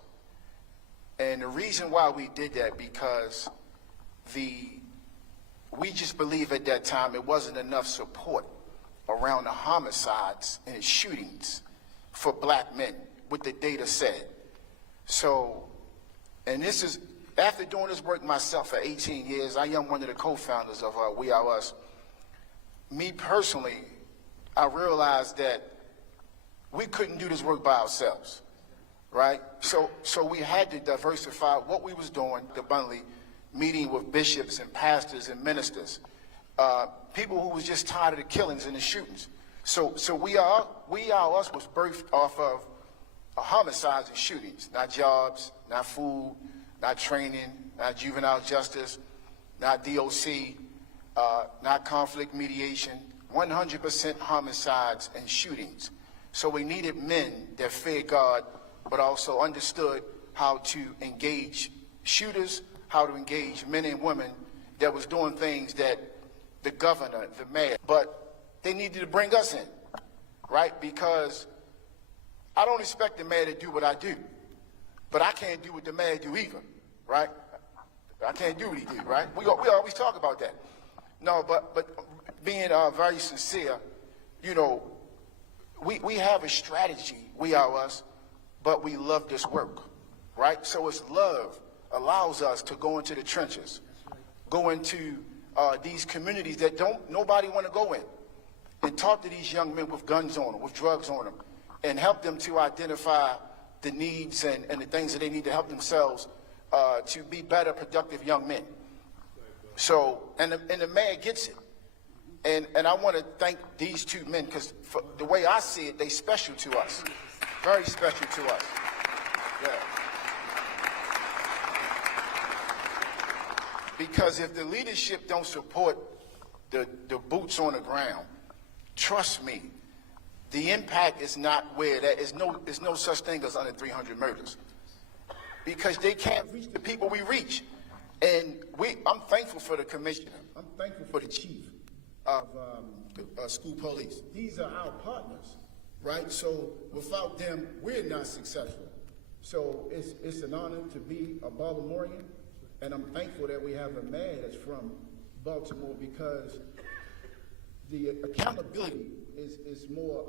And the reason why we did that, because we just believed at that time it wasn't enough support around the homicides and shootings for black men, what the data said. So, and this is, after doing this work myself for 18 years, I am one of the co-founders of We Are Us. Me personally, I realized that we couldn't do this work by ourselves, right? So we had to diversify what we was doing, the Bunley, meeting with bishops and pastors and ministers, people who was just tired of the killings and the shootings. So We Are Us was birthed off of homicides and shootings, not jobs, not food, not training, not juvenile justice, not DOC, not conflict mediation, 100% homicides and shootings. So we needed men that feared God, but also understood how to engage shooters, how to engage men and women that was doing things that the governor, the mayor, but they needed to bring us in, right? Because I don't expect the mayor to do what I do, but I can't do what the mayor do either, right? I can't do what he did, right? We always talk about that. No, but being very sincere, you know, we have a strategy, We Are Us, but we love this work, right? So it's love allows us to go into the trenches, go into these communities that nobody want to go in, and talk to these young men with guns on them, with drugs on them, and help them to identify the needs and the things that they need to help themselves to be better, productive young men. So, and the mayor gets it. And I want to thank these two men, because the way I see it, they special to us, very special to us. Yeah. Because if the leadership don't support the boots on the ground, trust me, the impact is not where that is. There's no such thing as under 300 murders, because they can't reach the people we reach. And I'm thankful for the commissioner. I'm thankful for the chief of school police. These are our partners. right? So without them, we're not successful. So it's an honor to be a Baltimorean, and I'm thankful that we have a mayor that's from Baltimore, because the accountability is more,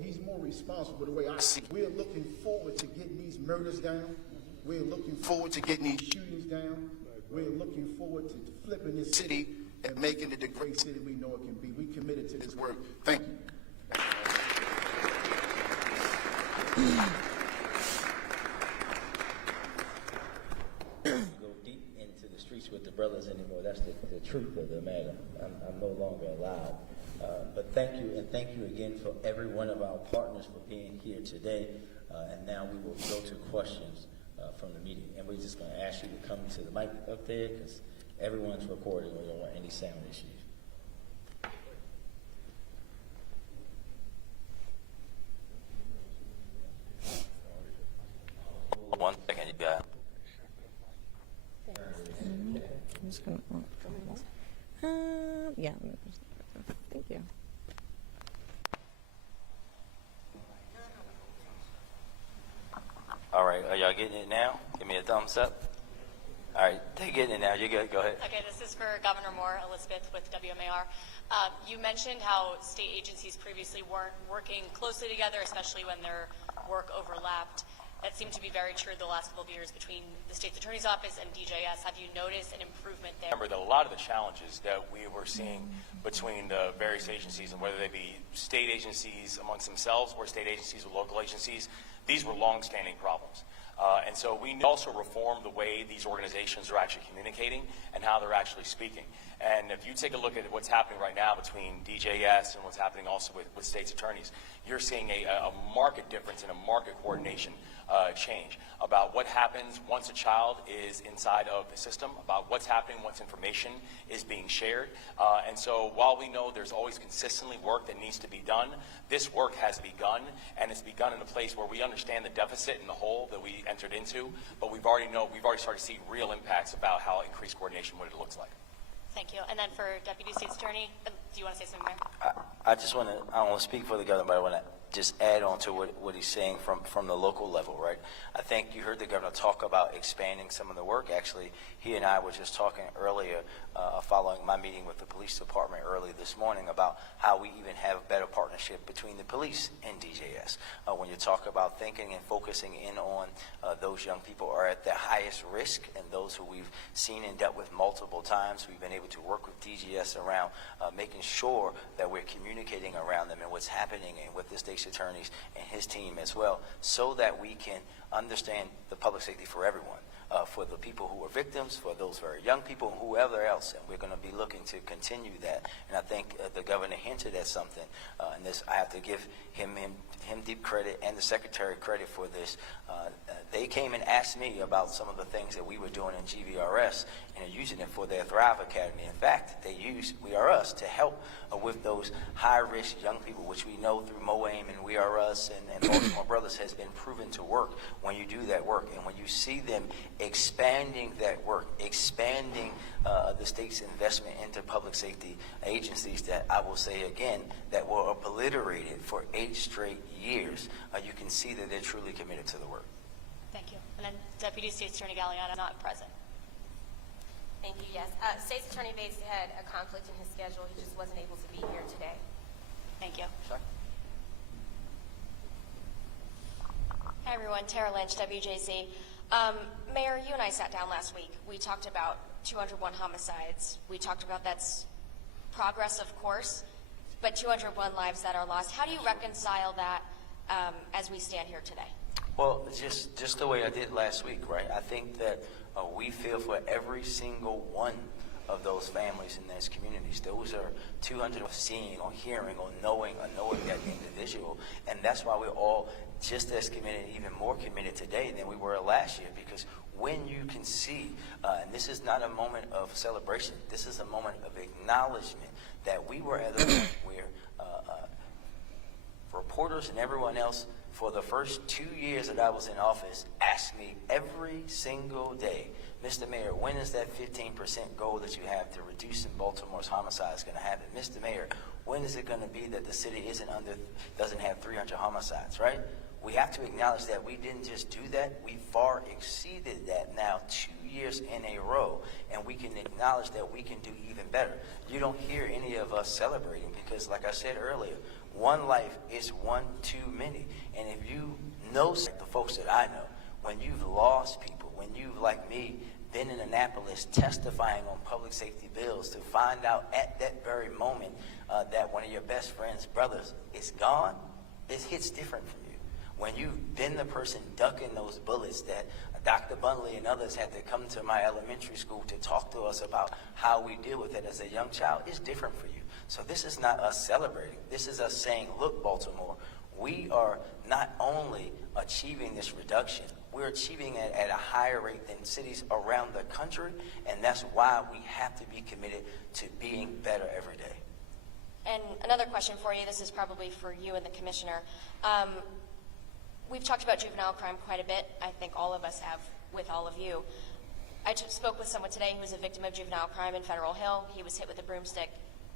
he's more responsible the way I see it. We're looking forward to getting these murders down. We're looking forward to getting these shootings down. We're looking forward to flipping this city and making it the great city we know it can be. We committed to this work. Thank you. Go deep into the streets with the brothers anymore. That's the truth of the matter. I'm no longer allowed. But thank you, and thank you again for every one of our partners for being here today. And now we will go to questions from the meeting. And we're just going to ask you to come to the mic up there, because everyone's recording. We don't want any sound issues. One second, you got. I'm just gonna. Yeah. Thank you. All right, are y'all getting it now? Give me a thumbs up. All right, they're getting it now. You good? Go ahead. Okay, this is for Governor Moore. Elizabeth with WMAR. You mentioned how state agencies previously weren't working closely together, especially when their work overlapped. That seemed to be very true the last couple of years between the state's attorney's office and DJS. Have you noticed an improvement there? Remember that a lot of the challenges that we were seeing between the various agencies, and whether they be state agencies amongst themselves or state agencies with local agencies, these were long-standing problems. And so we also reformed the way these organizations are actually communicating and how they're actually speaking. And if you take a look at what's happening right now between DJS and what's happening also with state's attorneys, you're seeing a market difference and a market coordination change about what happens once a child is inside of the system, about what's happening once information is being shared. And so while we know there's always consistently work that needs to be done, this work has begun, and it's begun in a place where we understand the deficit and the hole that we entered into, but we've already started to see real impacts about how increased coordination, what it looks like. Thank you. And then for Deputy State's Attorney, do you want to say something there? I don't want to speak for the governor, but I want to just add on to what he's saying from the local level, right? I think you heard the governor talk about expanding some of the work. Actually, he and I were just talking earlier, following my meeting with the police department early this morning, about how we even have a better partnership between the police and DJS. When you talk about thinking and focusing in on those young people are at the highest risk, and those who we've seen and dealt with multiple times, we've been able to work with DGS around making sure that we're communicating around them and what's happening and with the state's attorneys and his team as well, so that we can understand the public safety for everyone, for the people who are victims, for those very young people, and whoever else. And we're going to be looking to continue that. And I think the governor hinted at something, and this, I have to give him deep credit and the secretary credit for this. They came and asked me about some of the things that we were doing in GVRS and are using it for their Thrive Academy. In fact, they use We Are Us to help with those high-risk young people, which we know through MOAIM and We Are Us and Baltimore Brothers has been proven to work when you do that work. And when you see them expanding that work, expanding the state's investment into public safety agencies that I will say again, that were obliterated for 8 straight years, you can see that they're truly committed to the work. Thank you. And then Deputy State's Attorney Galliano, not present. Thank you, yes. State's Attorney Bates had a conflict in his schedule. He just wasn't able to be here today. Thank you. Sorry. Hi, everyone. Tara Lynch, WJZ. Mayor, you and I sat down last week. We talked about 201 homicides. We talked about that's progress, of course, but 201 lives that are lost. How do you reconcile that as we stand here today? Well, just the way I did last week, right? I think that we feel for every single one of those families in those communities. Those are 200 of seeing or hearing or knowing that individual. And that's why we're all just as committed, even more committed today than we were last year, because when you can see, and this is not a moment of celebration, this is a moment of acknowledgement that we were at a point where reporters and everyone else for the first 2 years that I was in office asked me every single day, Mr. Mayor, when is that 15% goal that you have to reduce in Baltimore's homicides going to happen? Mr. Mayor, When is it going to be that the city doesn't have 300 homicides, right? We have to acknowledge that we didn't just do that. We far exceeded that now 2 years in a row, and we can acknowledge that we can do even better. You don't hear any of us celebrating because, like I said earlier, one life is one too many. And if you know the folks that I know, when you've lost people, when you've, like me, been in Annapolis testifying on public safety bills to find out at that very moment that one of your best friend's brothers is gone, it hits different from you. When you've been the person ducking those bullets that Dr. Bunley and others had to come to my elementary school to talk to us about how we deal with it as a young child, it's different for you. So this is not us celebrating. This is us saying, look, Baltimore, we are not only achieving this reduction, we're achieving it at a higher rate than cities around the country, and that's why we have to be committed to being better every day. And another question for you, this is probably for you and the commissioner. We've talked about juvenile crime quite a bit. I think all of us have with all of you. I spoke with someone today who was a victim of juvenile crime in Federal Hill. He was hit with a broomstick.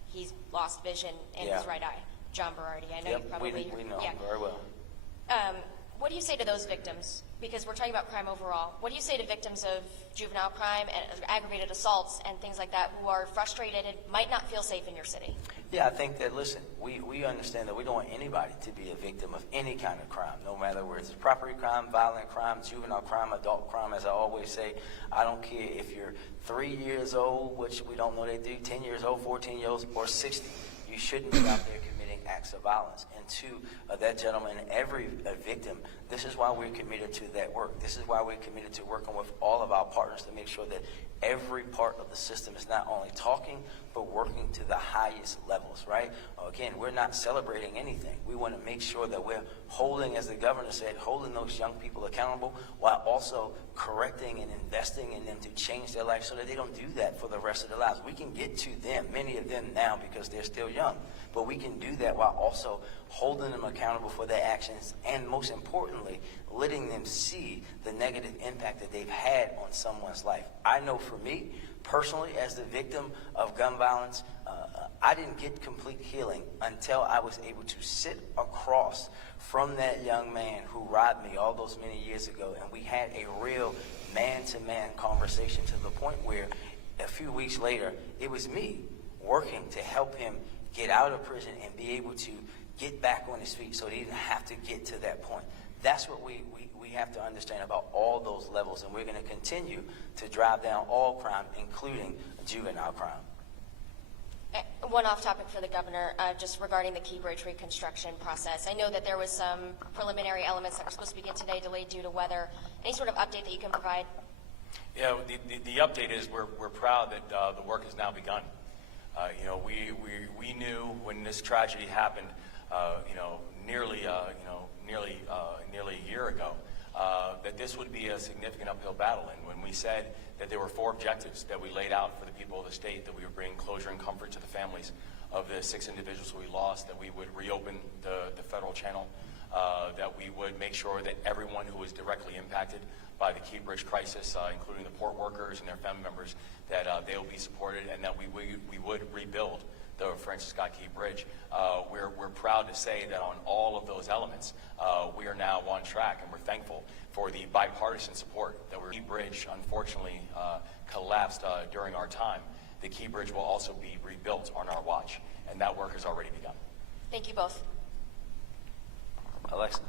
He's lost vision in his right eye. John Berardi, I know you probably... we know him very well. What do you say to those victims? Because we're talking about crime overall. What do you say to victims of juvenile crime and aggravated assaults and things like that who are frustrated and might not feel safe in your city? Yeah, I think that, listen, we understand that we don't want anybody to be a victim of any kind of crime, no matter whether it's property crime, violent crime, juvenile crime, adult crime. As I always say, I don't care if you're 3 years old, which we don't know they do, 10 years old, 14 years old, or 60. You shouldn't be out there committing acts of violence. And to that gentleman, every victim, this is why we're committed to that work. This is why we're committed to working with all of our partners to make sure that every part of the system is not only talking, but working to the highest levels, right? Again, we're not celebrating anything. We want to make sure that we're holding, as the governor said, holding those young people accountable while also correcting and investing in them to change their life so that they don't do that for the rest of their lives. We can get to them, many of them now, because they're still young, but we can do that while also holding them accountable for their actions and, most importantly, letting them see the negative impact that they've had on someone's life. I know for me, personally, as the victim of gun violence, I didn't get complete healing until I was able to sit across from that young man who robbed me all those many years ago, and we had a real man-to-man conversation to the point where a few weeks later, it was me working to help him get out of prison and be able to get back on his feet so he didn't have to get to that point. That's what we have to understand about all those levels, and we're going to continue to drive down all crime, including juvenile crime. One off topic for the governor, just regarding the Key Bridge reconstruction process. I know that there was some preliminary elements that were supposed to begin today delayed due to weather. Any sort of update that you can provide? Yeah, the update is we're proud that the work has now begun. We knew when this tragedy happened, nearly a year ago, that this would be a significant uphill battle. And when we said that there were 4 objectives that we laid out for the people of the state, that we would bring closure and comfort to the families of the 6 individuals we lost, that we would reopen the federal channel, that we would make sure that everyone who was directly impacted by the Key Bridge crisis, including the port workers and their family members, that they will be supported, and that we would rebuild the Francis Scott Key Bridge. We're proud to say that on all of those elements, we are now on track, and we're thankful for the bipartisan support that the Key Bridge unfortunately collapsed during our time. The Key Bridge will also be rebuilt on our watch, and that work has already begun. Thank you both. Alexa.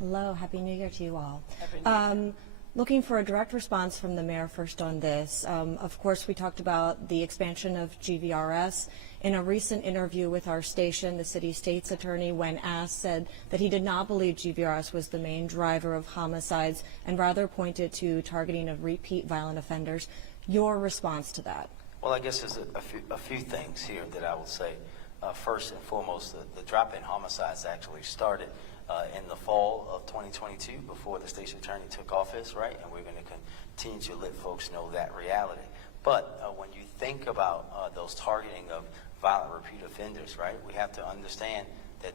Hello, Happy New Year to you all. Happy New Year. Looking for a direct response from the mayor first on this. Of course, we talked about the expansion of GVRS. In a recent interview with our station, the city state's attorney, when asked, said that he did not believe GVRS was the main driver of homicides and rather pointed to targeting of repeat violent offenders. Your response to that? Well, I guess there's a few things here that I will say. First and foremost, the drop in homicides actually started in the fall of 2022 before the station attorney took office, right? And we're going to continue to let folks know that reality. But when you think about those targeting of violent repeat offenders, right, we have to understand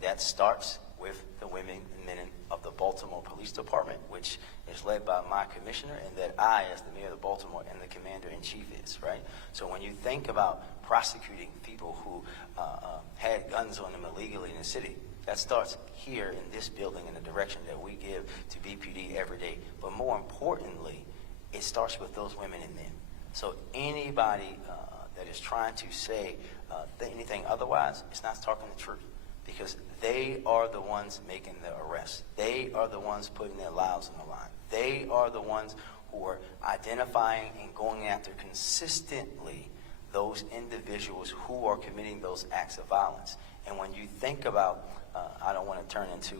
that starts with with the women and men of the Baltimore Police Department, which is led by my commissioner, and that I, as the mayor of Baltimore, and the commander-in-chief is, right? So when you think about prosecuting people who had guns on them illegally in the city, that starts here in this building in the direction that we give to BPD every day. But more importantly, it starts with those women and men. So anybody that is trying to say anything otherwise is not talking the truth, because they are the ones making the arrests. They are the ones putting their lives on the line. They are the ones who are identifying and going after consistently those individuals who are committing those acts of violence. And when you think about, I don't want to turn into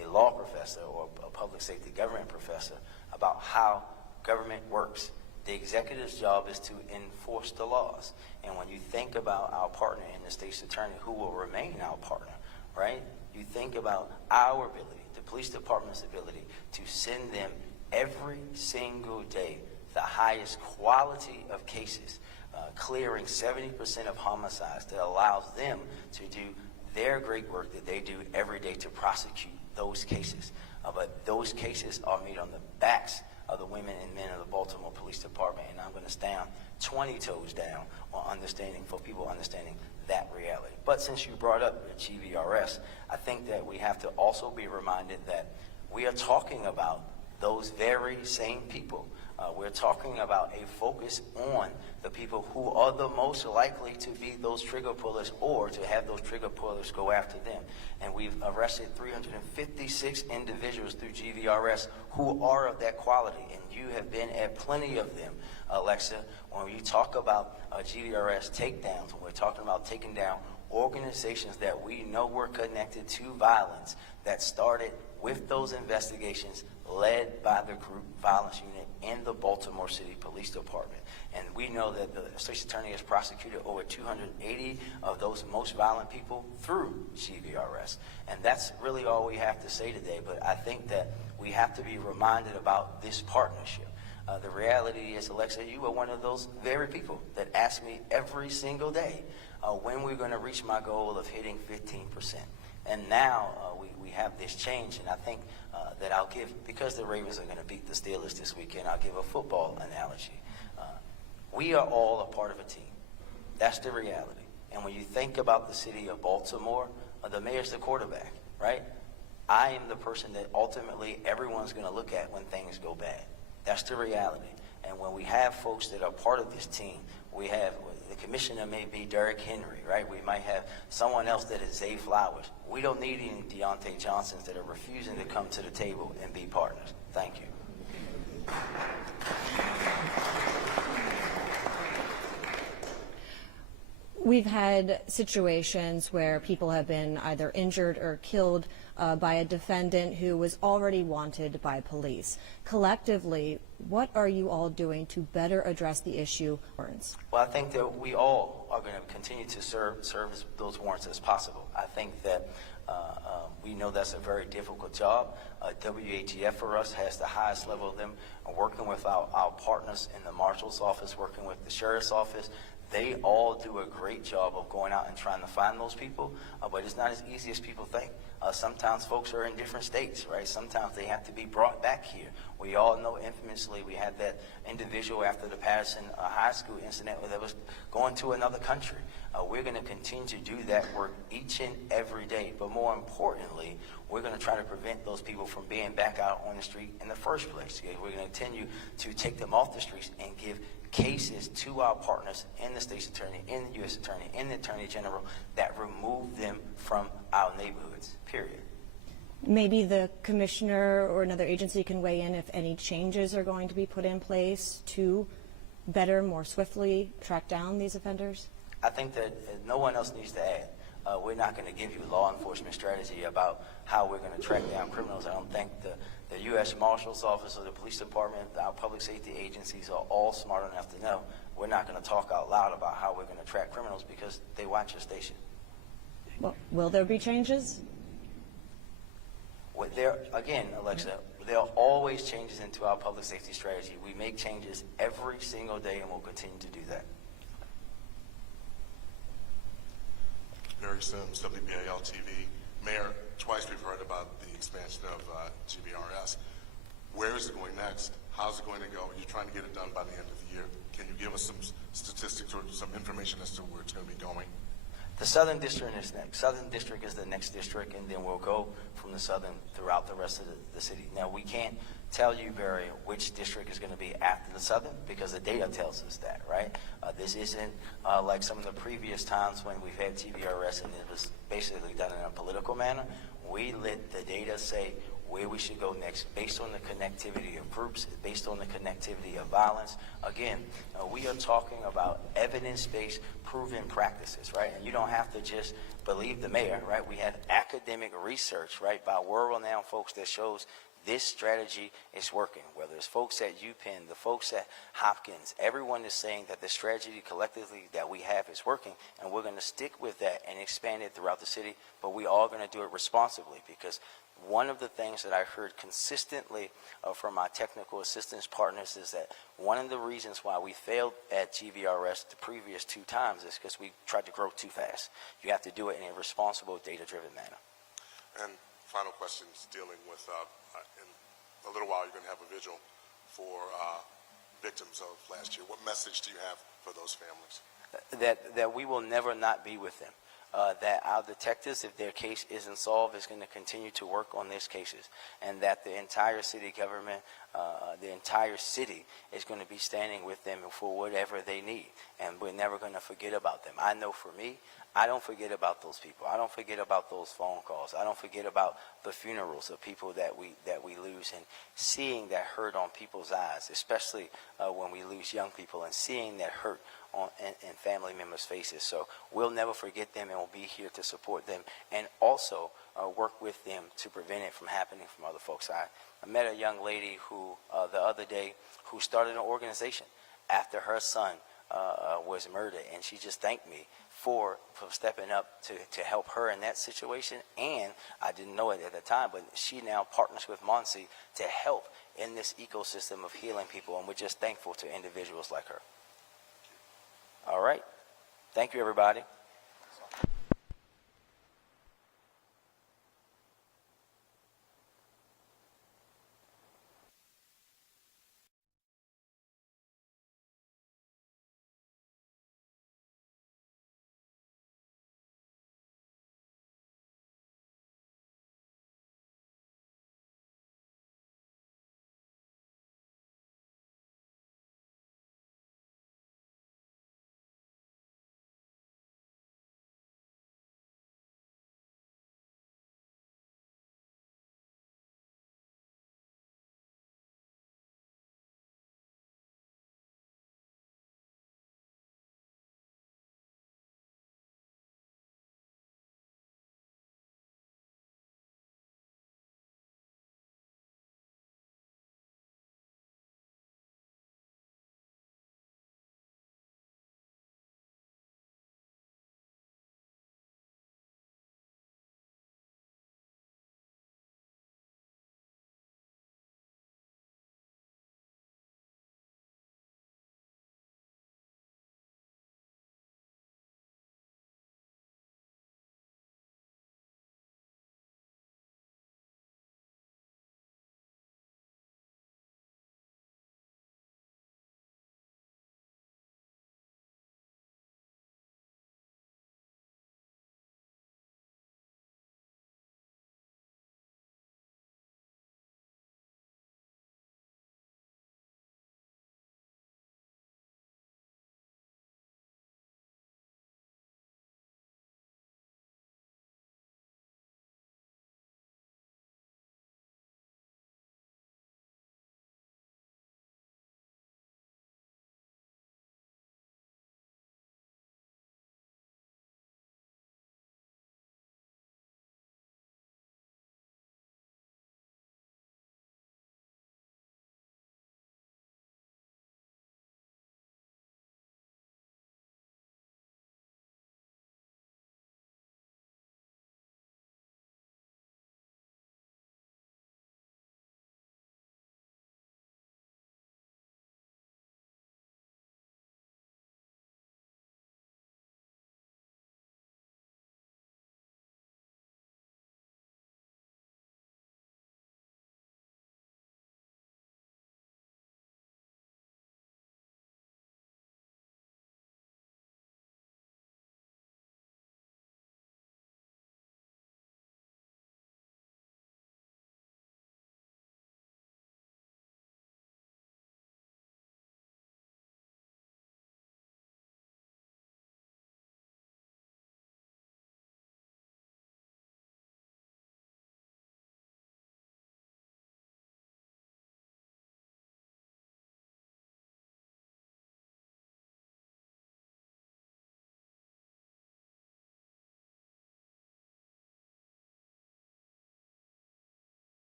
a law professor or a public safety government professor about how government works. The executive's job is to enforce the laws. And when you think about our partner in the state's attorney, who will remain our partner, right? You think about our ability, the police department's ability, to send them every single day the highest quality of cases, clearing 70% of homicides, that allows them to do their great work that they do every day to prosecute those cases. But those cases are made on the backs of the women and men of the Baltimore Police Department, and I'm going to stand 20 toes down on understanding, for people understanding that reality. But since you brought up GVRS, I think that we have to also be reminded that we are talking about those very same people. We're talking about a focus on the people who are the most likely to be those trigger pullers, or to have those trigger pullers go after them. And we've arrested 356 individuals through GVRS who are of that quality. And you have been at plenty of them, Alexa. When you talk about GVRS takedowns, when we're talking about taking down organizations that we know were connected to violence, that started with those investigations led by the group violence unit in the Baltimore City Police Department. And we know that the state's attorney has prosecuted over 280 of those most violent people through GVRS. And that's really all we have to say today. But I think that we have to be reminded about this partnership. The reality is, Alexa, you are one of those very people that ask me every single day when we're going to reach my goal of hitting 15%. And now we have this change, and I think that I'll give, because the Ravens are going to beat the Steelers this weekend, I'll give a football analogy. We are all a part of a team. That's the reality. And when you think about the city of Baltimore, the mayor's the quarterback, right? I am the person that ultimately everyone's going to look at when things go bad. That's the reality. And when we have folks that are part of this team, we have, the commissioner may be Derrick Henry, right? We might have someone else that is Zay Flowers. We don't need any Deontay Johnsons that are refusing to come to the table and be partners. Thank you. We've had situations where people have been either injured or killed by a defendant who was already wanted by police. Collectively, what are you all doing to better address the issue? Well, I think that we all are going to continue to serve those warrants as possible. I think that we know that's a very difficult job. WATF for us has the highest level of them, working with our partners in the marshal's office, working with the sheriff's office. They all do a great job of going out and trying to find those people, but it's not as easy as people think. Sometimes folks are in different states, right? Sometimes they have to be brought back here. We all know infamously we had that individual after the Patterson High School incident that was going to another country. We're going to continue to do that work each and every day, but more importantly, we're going to try to prevent those people from being back out on the street in the first place. We're going to continue to take them off the streets and give cases to our partners in the state's attorney, in the U.S. attorney, in the attorney general, that remove them from our neighborhoods, period. Maybe the commissioner or another agency can weigh in if any changes are going to be put in place to better, more swiftly track down these offenders? I think that no one else needs to add. We're not going to give you law enforcement strategy about how we're going to track down criminals. I don't think the U.S. Marshal's Office or the police department, our public safety agencies are all smart enough to know we're not going to talk out loud about how we're going to track criminals because they watch your station. Well, will there be changes? Again, Alexa, there are always changes into our public safety strategy. We make changes every single day, and we'll continue to do that. Barry Sims, WBAL TV. Mayor, twice we've heard expansion of GBRS. Where is it going next? How's it going to go? You're trying to get it done by the end of the year. Can you give us some statistics or some information as to where it's going to be going? The Southern District is next. Southern District is the next district, and then we'll go from the Southern throughout the rest of the city. Now, we can't tell you, Barry, which district is going to be after the Southern because the data tells us that, right? This isn't like some of the previous times when we've had TVRS and it was basically done in a political manner. We let the data say where we should go next based on the connectivity of groups, based on the connectivity of violence. Again, we are talking about evidence-based proven practices, right? And you don't have to just believe the mayor, right? We have academic research, right, by world-renowned folks that shows this strategy is working, whether it's folks at UPenn, the folks at Hopkins, everyone is saying that the strategy collectively that we have is working, and we're going to stick with that and expand it throughout the city, but we are going to do it responsibly because one of the things that I heard consistently from my technical assistance partners is that one of the reasons why we failed at GVRS the previous 2 times is because we tried to grow too fast. You have to do it in a responsible, data-driven manner. And final questions dealing with, in a little while, you're going to have a vigil for victims of last year. What message do you have for those families? That we will never not be with them. That our detectives, if their case isn't solved, is going to continue to work on these cases, and that the entire city government, the entire city is going to be standing with them for whatever they need, and we're never going to forget about them. I know for me, I don't forget about those people. I don't forget about those phone calls. I don't forget about the funerals of people that we lose, and seeing that hurt on people's eyes, especially when we lose young people, and seeing that hurt in family members' faces. So we'll never forget them, and we'll be here to support them, and also work with them to prevent it from happening from other folks. I met a young lady who the other day who started an organization after her son was murdered, and she just thanked me for stepping up to help her in that situation. And I didn't know it at the time, but she now partners with Monsi to help in this ecosystem of healing people, and we're just thankful to individuals like her. All right. Thank you, everybody.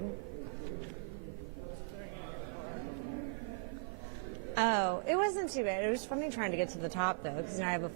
bad. Oh, it wasn't too bad. It was funny trying to get to the top, though, because now I have a